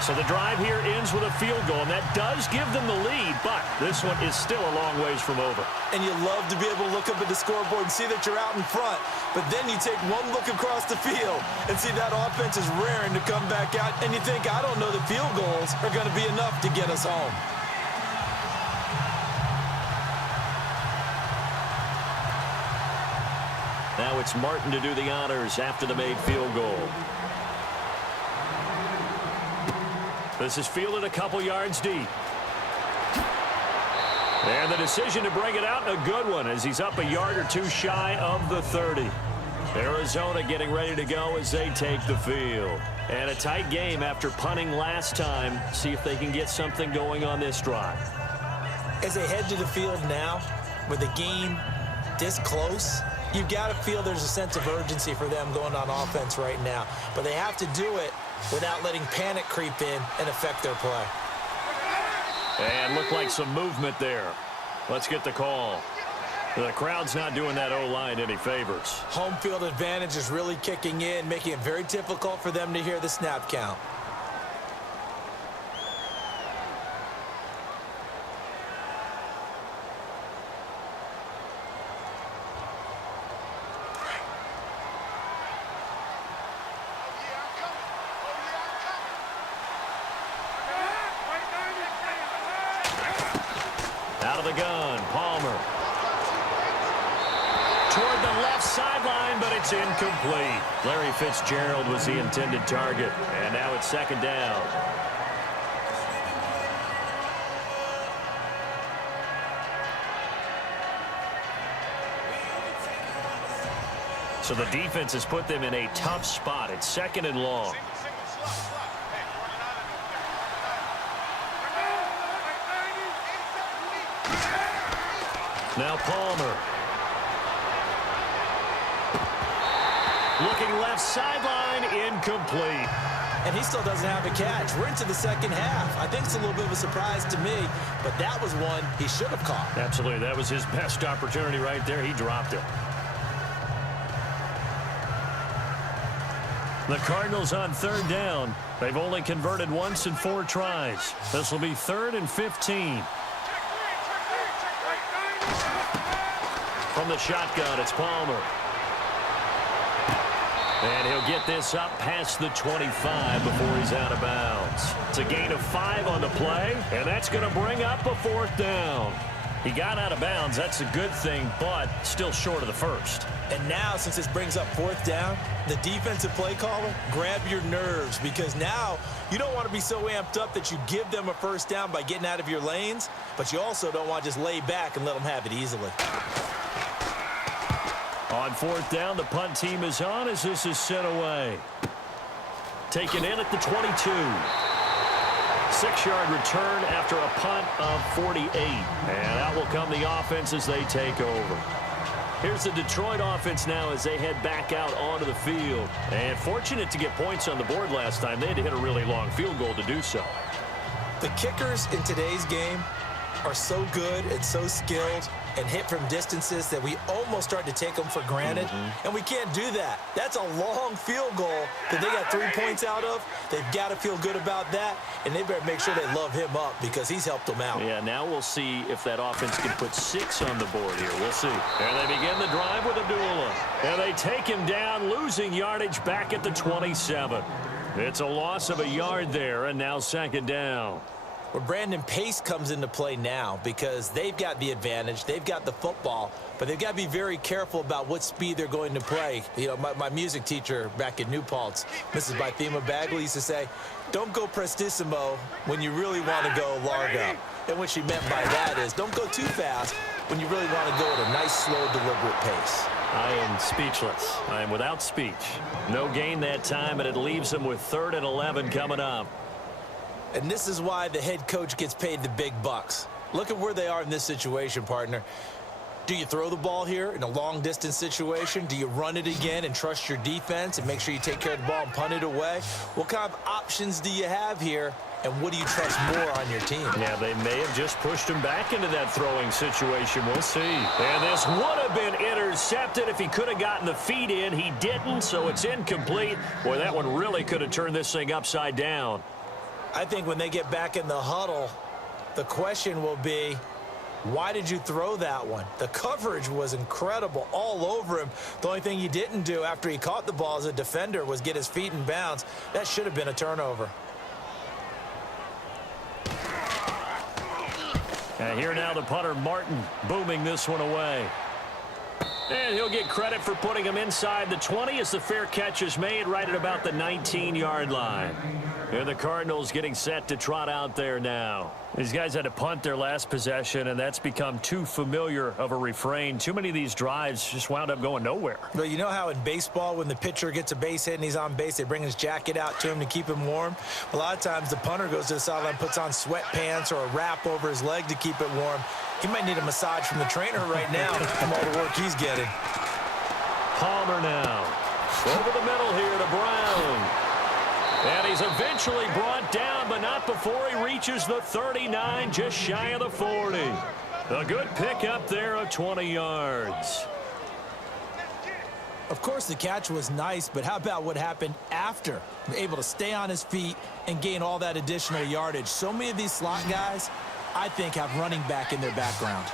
So the drive here ends with a field goal, and that does give them the lead, but this one is still a long ways from over. And you love to be able to look up at the scoreboard and see that you're out in front, but then you take one look across the field and see that offense is raring to come back out, and you think, I don't know that field goals are going to be enough to get us home. Now it's Martin to do the honors after the made field goal. This is fielded a couple yards deep. And the decision to bring it out, a good one, as he's up a yard or 2 shy of the 30. Arizona getting ready to go as they take the field. And a tight game after punting last time. See if they can get something going on this drive. As they head to the field now, with the game this close, you've got to feel there's a sense of urgency for them going on offense right now. But they have to do it without letting panic creep in and affect their play. And looked like some movement there. Let's get the call. The crowd's not doing that O-line any favors. Home field advantage is really kicking in, making it very difficult for them to hear the snap count. Out of the gun, Palmer. Toward the left sideline, but it's incomplete. Larry Fitzgerald was the intended target, and now it's 2nd down. So the defense has put them in a tough spot. It's 2nd and long. Now Palmer. Looking left sideline, incomplete. And he still doesn't have a catch. We're into the 2nd half. I think it's a little bit of a surprise to me, but that was one he should have caught. Absolutely. That was his best opportunity right there. He dropped it. The Cardinals on 3rd down. They've only converted once in 4 tries. This will be 3rd and 15. From the shotgun, it's Palmer. And he'll get this up past the 25 before he's out of bounds. It's a gain of 5 on the play, and that's going to bring up a 4th down. He got out of bounds. That's a good thing, but still short of the 1st. And now, since this brings up 4th down, the defensive play caller, grab your nerves, because now you don't want to be so amped up that you give them a 1st down by getting out of your lanes, but you also don't want to just lay back and let them have it easily. On 4th down, the punt team is on as this is sent away. Taken in at the 22. 6-yard return after a punt of 48. And out will come the offense as they take over. Here's the Detroit offense now as they head back out onto the field. And fortunate to get points on the board last time. They had to hit a really long field goal to do so. The kickers in today's game are so good and so skilled and hit from distances that we almost start to take them for granted. And we can't do that. That's a long field goal that they got 3 points out of. They've got to feel good about that, and they better make sure they love him up because he's helped them out. Yeah, now we'll see if that offense can put 6 on the board here. We'll see. And they begin the drive with Abdullah. And they take him down, losing yardage back at the 27. It's a loss of a yard there, and now 2nd down. Well, Brandon, pace comes into play now because they've got the advantage. They've got the football, but they've got to be very careful about what speed they're going to play. You know, my music teacher back in New Paltz, Mrs. Bythema Bagley, used to say, don't go prestissimo when you really want to go largo. And what she meant by that is don't go too fast when you really want to go at a nice, slow, deliberate pace. I am speechless. I am without speech. No gain that time, and it leaves them with 3rd and 11 coming up. And this is why the head coach gets paid the big bucks. Look at where they are in this situation, partner. Do you throw the ball here in a long-distance situation? Do you run it again and trust your defense and make sure you take care of the ball and punt it away? What kind of options do you have here, and what do you trust more on your team? Yeah, they may have just pushed him back into that throwing situation. We'll see. And this would have been intercepted if he could have gotten the feet in. He didn't, so it's incomplete. Boy, that one really could have turned this thing upside down. I think when they get back in the huddle, the question will be, why did you throw that one? The coverage was incredible all over him. The only thing he didn't do after he caught the ball as a defender was get his feet in bounds. That should have been a turnover. And here now the punter, Martin, booming this one away. And he'll get credit for putting him inside the 20 as the fair catch is made right at about the 19-yard line. And the Cardinals getting set to trot out there now. These guys had to punt their last possession, and that's become too familiar of a refrain. Too many of these drives just wound up going nowhere. Well, you know how in baseball when the pitcher gets a base hit and he's on base, they bring his jacket out to him to keep him warm? A lot of times the punter goes to the sideline, puts on sweatpants or a wrap over his leg to keep it warm. He might need a massage from the trainer right now from all the work he's getting. Palmer now. Over the middle here to Brown. And he's eventually brought down, but not before he reaches the 39, just shy of the 40. A good pickup there of 20 yards. Of course, the catch was nice, but how about what happened after? Able to stay on his feet and gain all that additional yardage. So many of these slot guys, I think, have running back in their background.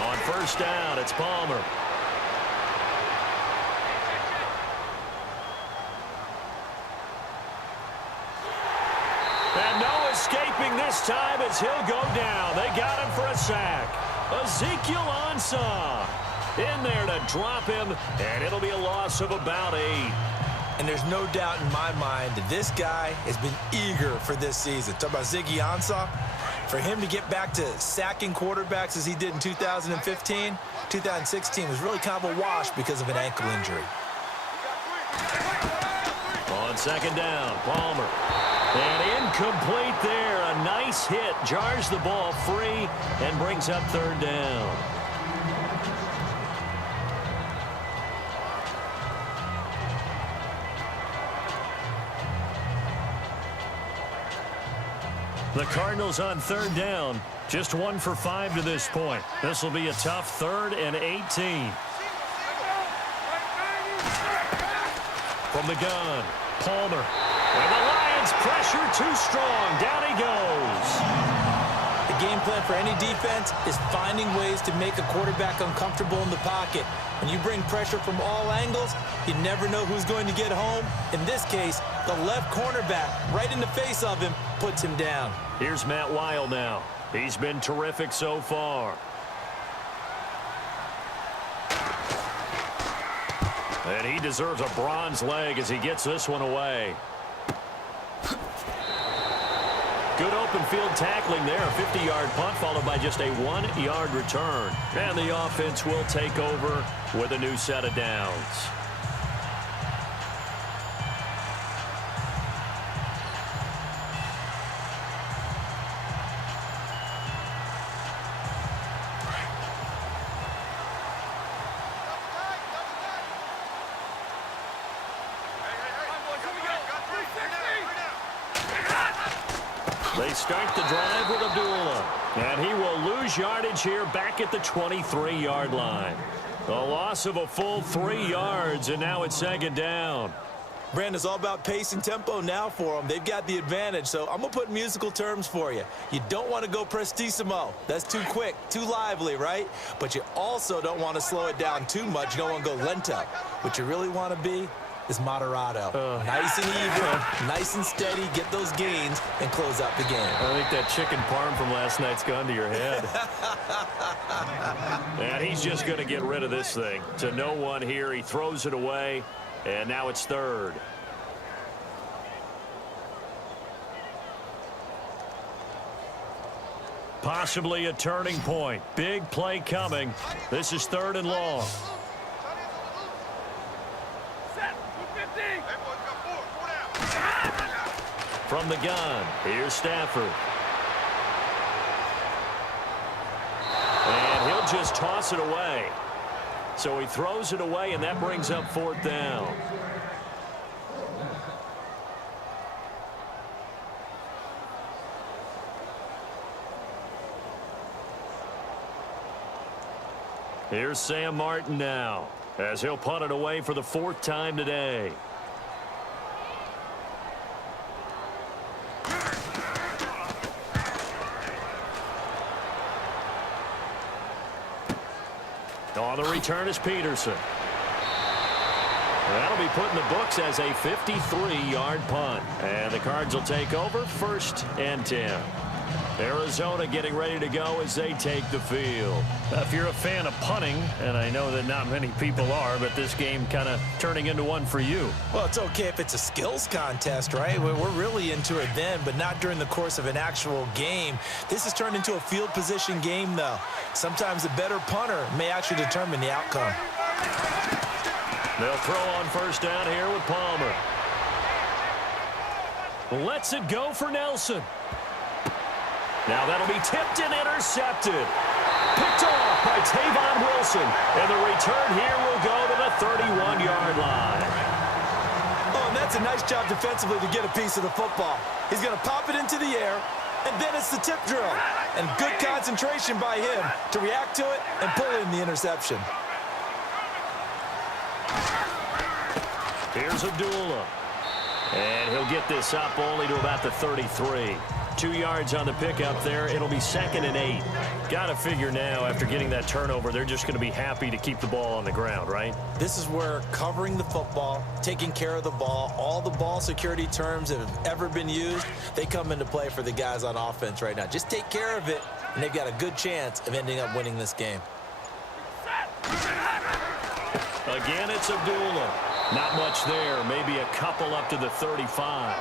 On first down, it's Palmer. And no escaping this time as he'll go down. They got him for a sack. Ezekiel Ansah in there to drop him, and it'll be a loss of about 8. And there's no doubt in my mind that this guy has been eager for this season. Talk about Ziggy Ansah. For him to get back to sacking quarterbacks as he did in 2015, 2016 was really kind of a wash because of an ankle injury. On second down, Palmer. And incomplete there. A nice hit. Jars the ball free and brings up 3rd down. The Cardinals on 3rd down. Just 1 for 5 to this point. This will be a tough 3rd and 18. From the gun, Palmer. And the Lions pressure too strong. Down he goes. The game plan for any defense is finding ways to make a quarterback uncomfortable in the pocket. When you bring pressure from all angles, you never know who's going to get home. In this case, the left cornerback, right in the face of him, puts him down. Here's Matt Weil now. He's been terrific so far. And he deserves a bronze leg as he gets this one away. Good open field tackling there. A 50-yard punt followed by just a 1-yard return. And the offense will take over with a new set of downs. They start the drive with Abdullah. And he will lose yardage here back at the 23-yard line. A loss of a full 3 yards, and now it's 2nd down. Brandon, it's all about pace and tempo now for them. They've got the advantage, so I'm going to put musical terms for you. You don't want to go prestissimo. That's too quick, too lively, right? But you also don't want to slow it down too much. You don't want to go lento. What you really want to be is Moderado. Nice and even, nice and steady, get those gains, and close out the game. I think that chicken parm from last night's gone to your head. And he's just going to get rid of this thing. To no one here, he throws it away, and now it's third. Possibly a turning point. Big play coming. This is third and long. From the gun, here's Stafford. And he'll just toss it away. So he throws it away, and that brings up fourth down. Here's Sam Martin now, as he'll punt it away for the fourth time today. On the return is Peterson. That'll be put in the books as a 53-yard punt. And the Cards will take over, 1st and 10. Arizona getting ready to go as they take the field. If you're a fan of punting, and I know that not many people are, but this game kind of turning into one for you. Well, it's okay if it's a skills contest, right? We're really into it then, but not during the course of an actual game. This has turned into a field position game, though. Sometimes the better punter may actually determine the outcome. They'll throw on first down here with Palmer. Lets it go for Nelson. Now that'll be tipped and intercepted. Picked off by Tavon Wilson. And the return here will go to the 31-yard line. Oh, and that's a nice job defensively to get a piece of the football. He's going to pop it into the air, and then it's the tip drill. And good concentration by him to react to it and pull in the interception. Here's Abdullah. And he'll get this up only to about the 33. 2 yards on the pickup there. It'll be 2nd and 8. Got to figure now, after getting that turnover, they're just going to be happy to keep the ball on the ground, right? This is where covering the football, taking care of the ball, all the ball security terms that have ever been used, they come into play for the guys on offense right now. Just take care of it, and they've got a good chance of ending up winning this game. Again, it's Abdullah. Not much there. Maybe a couple up to the 35.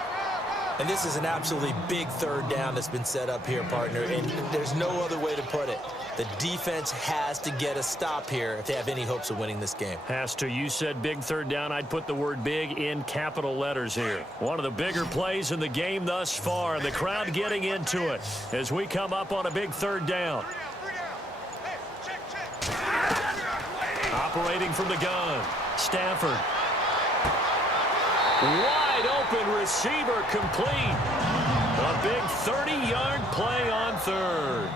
And this is an absolutely big third down that's been set up here, partner, and there's no other way to put it. The defense has to get a stop here if they have any hopes of winning this game. Has to. You said big third down. I'd put the word big in capital letters here. One of the bigger plays in the game thus far, and the crowd getting into it as we come up on a big third down. Operating from the gun, Stafford. Wide open receiver complete. A big 30-yard play on third.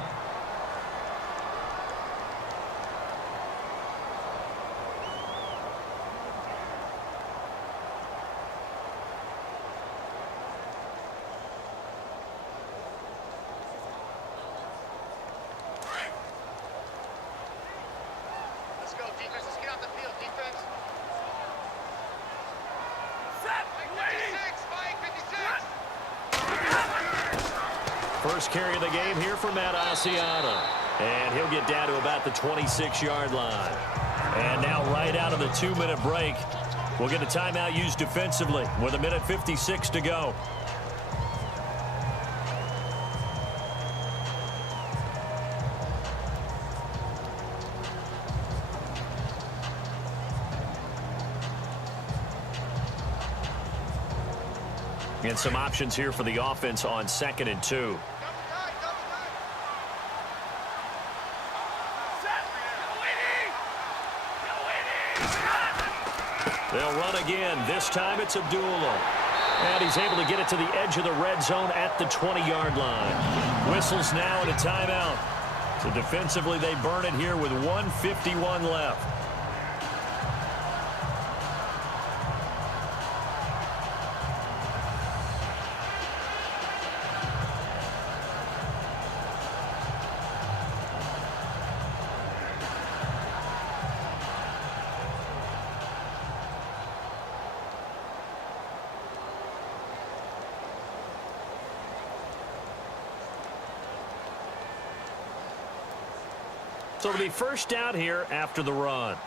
Let's go, defense. Let's get off the field, defense. First carry of the game here for Matt Asiata. And he'll get down to about the 26-yard line. And now right out of the 2-minute break, we'll get a timeout used defensively with 1:56 to go. And some options here for the offense on 2nd and 2. They'll run again. This time it's Abdullah. And he's able to get it to the edge of the red zone at the 20-yard line. Whistles now and a timeout. So defensively they burn it here with 1:51 left. So it'll be first out here after the run.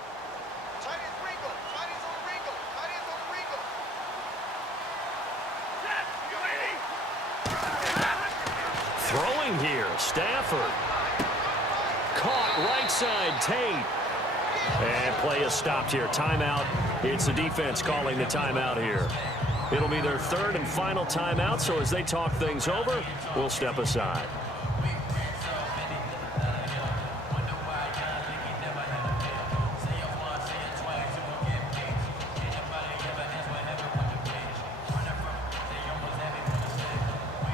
Tight ends wrinkle. Tight ends on wrinkle. Tight ends on wrinkle. Throwing here, Stafford. Caught right side, Tate. And play is stopped here. Timeout. It's the defense calling the timeout here. It'll be their third and final timeout, so as they talk things over, we'll step aside.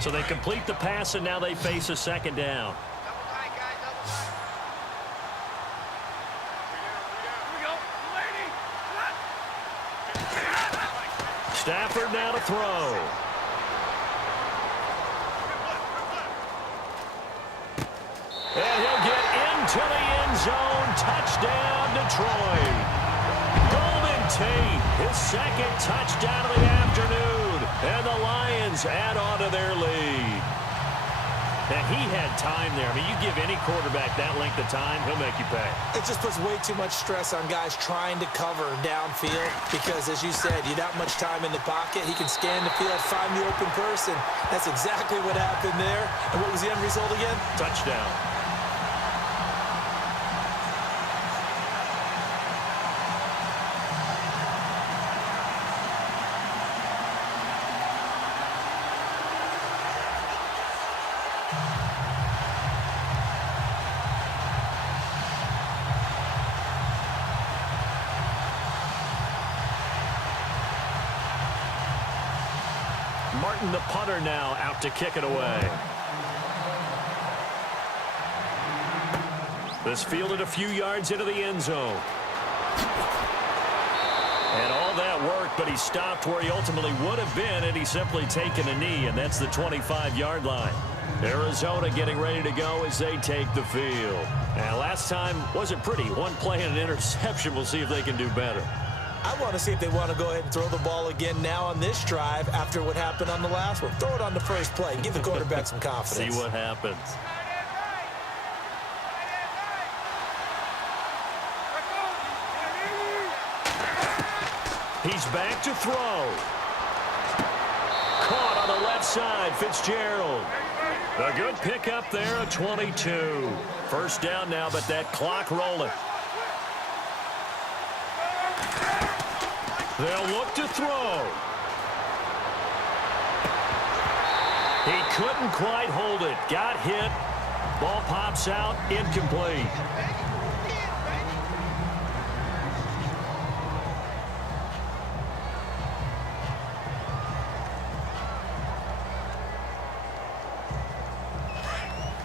So they complete the pass, and now they face a second down. Double tight, guys. Double tight. Stafford now to throw. And he'll get into the end zone. Touchdown, Detroit. Golden Tate, his second touchdown of the afternoon. And the Lions add on to their lead. And he had time there. I mean, you give any quarterback that length of time, he'll make you pay. It just puts way too much stress on guys trying to cover downfield because, as you said, you don't have much time in the pocket. He can scan the field, find the open person. That's exactly what happened there. And what was the end result again? Touchdown. Martin, the punter, now out to kick it away. This fielded a few yards into the end zone. And all that work, but he stopped where he ultimately would have been had he simply taken a knee, and that's the 25-yard line. Arizona getting ready to go as they take the field. And last time wasn't pretty. One play and an interception. We'll see if they can do better. I want to see if they want to go ahead and throw the ball again now on this drive after what happened on the last one. Throw it on the first play. Give the quarterback some confidence. See what happens. He's back to throw. Caught on the left side, Fitzgerald. A good pickup there, a 22. First down now, but that clock rolling. They'll look to throw. He couldn't quite hold it. Got hit. Ball pops out, incomplete.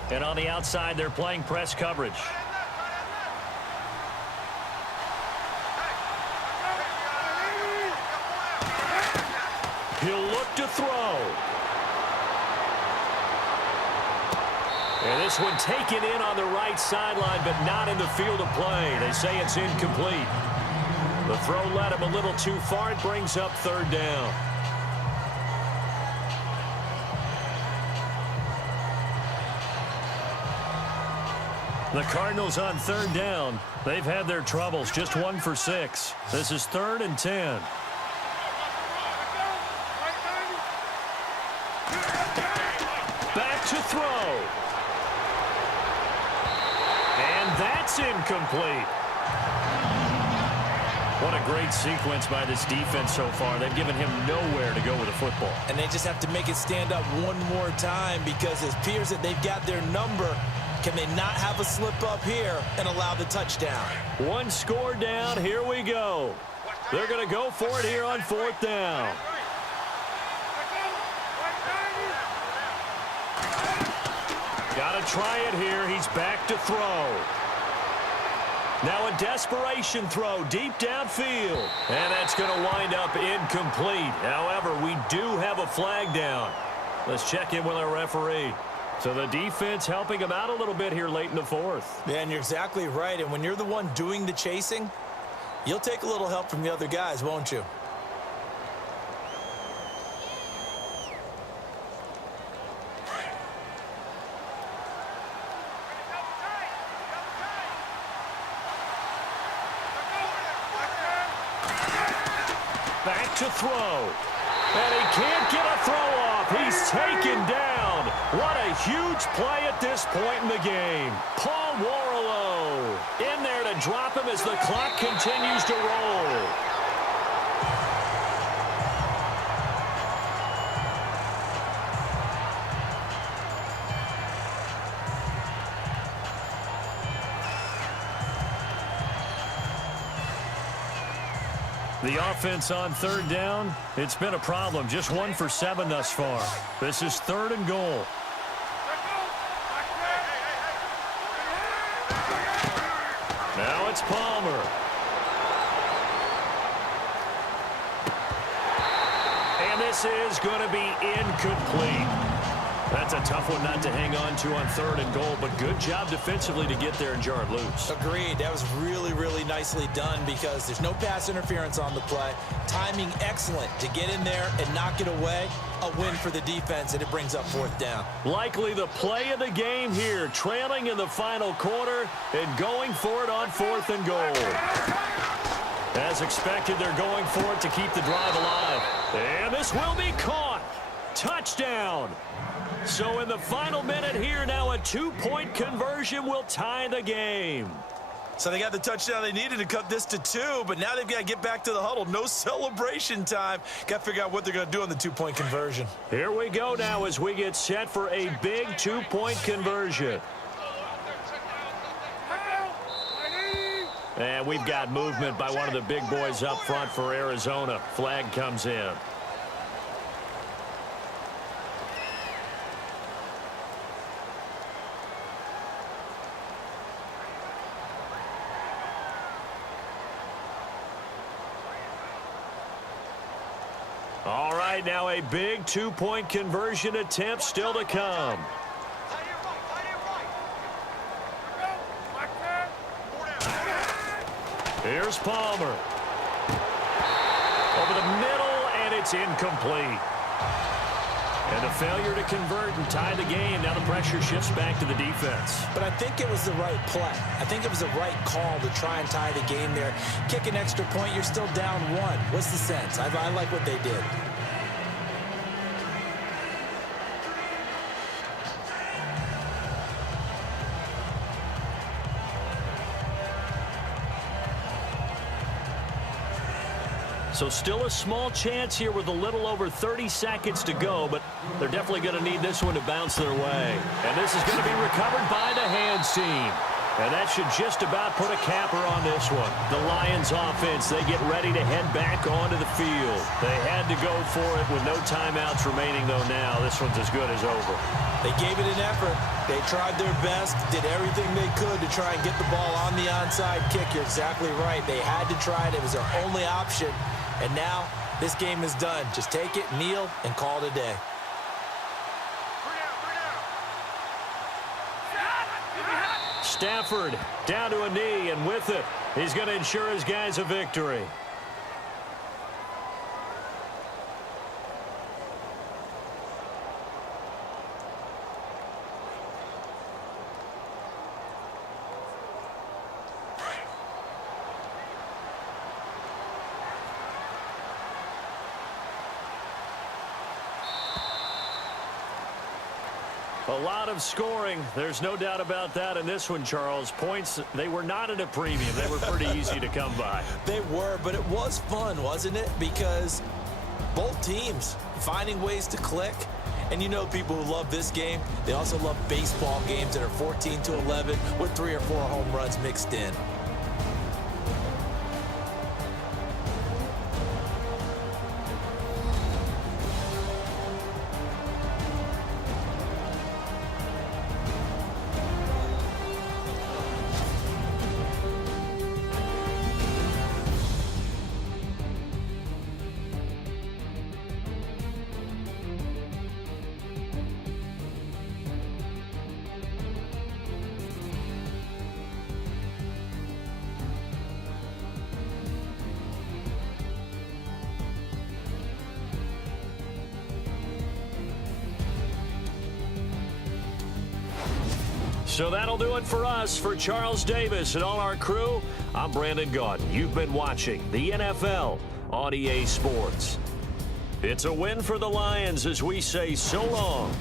And on the outside, they're playing press coverage. He'll look to throw. And this one taken in on the right sideline, but not in the field of play. They say it's incomplete. The throw led him a little too far. It brings up third down. The Cardinals on third down. They've had their troubles, just 1 for 6. This is 3rd and 10. Back to throw. And that's incomplete. What a great sequence by this defense so far. They've given him nowhere to go with the football. And they just have to make it stand up one more time because it appears that they've got their number. Can they not have a slip up here and allow the touchdown? One score down. Here we go. They're going to go for it here on 4th down. Got to try it here. He's back to throw. Now a desperation throw deep downfield. And that's going to wind up incomplete. However, we do have a flag down. Let's check in with our referee. So the defense helping him out a little bit here late in the 4th. Yeah, and you're exactly right. And when you're the one doing the chasing, you'll take a little help from the other guys, won't you? Back to throw. And he can't get a throw off. He's taken down. What a huge play at this point in the game. Paul Warlow in there to drop him as the clock continues to roll. The offense on third down, it's been a problem. Just 1 for 7 thus far. This is 3rd and goal. Now it's Palmer. And this is going to be incomplete. That's a tough one not to hang on to on 3rd and goal, but good job defensively to get there and jar it loose. Agreed. That was really, really nicely done because there's no pass interference on the play. Timing excellent to get in there and knock it away. A win for the defense, and it brings up 4th down. Likely the play of the game here, trailing in the final quarter and going for it on 4th and goal. As expected, they're going for it to keep the drive alive. And this will be caught. Touchdown. So in the final minute here, now a 2-point conversion will tie the game. So they got the touchdown they needed to cut this to 2, but now they've got to get back to the huddle. No celebration time. Got to figure out what they're going to do on the 2-point conversion. Here we go now as we get set for a big 2-point conversion. And we've got movement by one of the big boys up front for Arizona. Flag comes in. All right, now a big 2-point conversion attempt still to come. Here's Palmer. Over the middle, and it's incomplete. And a failure to convert and tie the game. Now the pressure shifts back to the defense. But I think it was the right play. I think it was the right call to try and tie the game there. Kick an extra point, you're still down 1. What's the sense? I like what they did. So still a small chance here with a little over 30 seconds to go, but they're definitely going to need this one to bounce their way. And this is going to be recovered by the hands team. And that should just about put a capper on this one. The Lions offense, they get ready to head back onto the field. They had to go for it with no timeouts remaining, though now this one's as good as over. They gave it an effort. They tried their best, did everything they could to try and get the ball on the onside kick. You're exactly right. They had to try it. It was their only option. And now this game is done. Just take it, kneel, and call it a day. Stafford down to a knee, and with it, he's going to ensure his guys a victory. A lot of scoring. There's no doubt about that in this one, Charles. Points, they were not at a premium. They were pretty easy to come by. They were, but it was fun, wasn't it? Because both teams finding ways to click. And you know people who love this game, they also love baseball games that are 14-11 with 3 or 4 home runs mixed in. So that'll do it for us. For Charles Davis and all our crew, I'm Brandon Gaudin. You've been watching the NFL on EA Sports. It's a win for the Lions as we say so long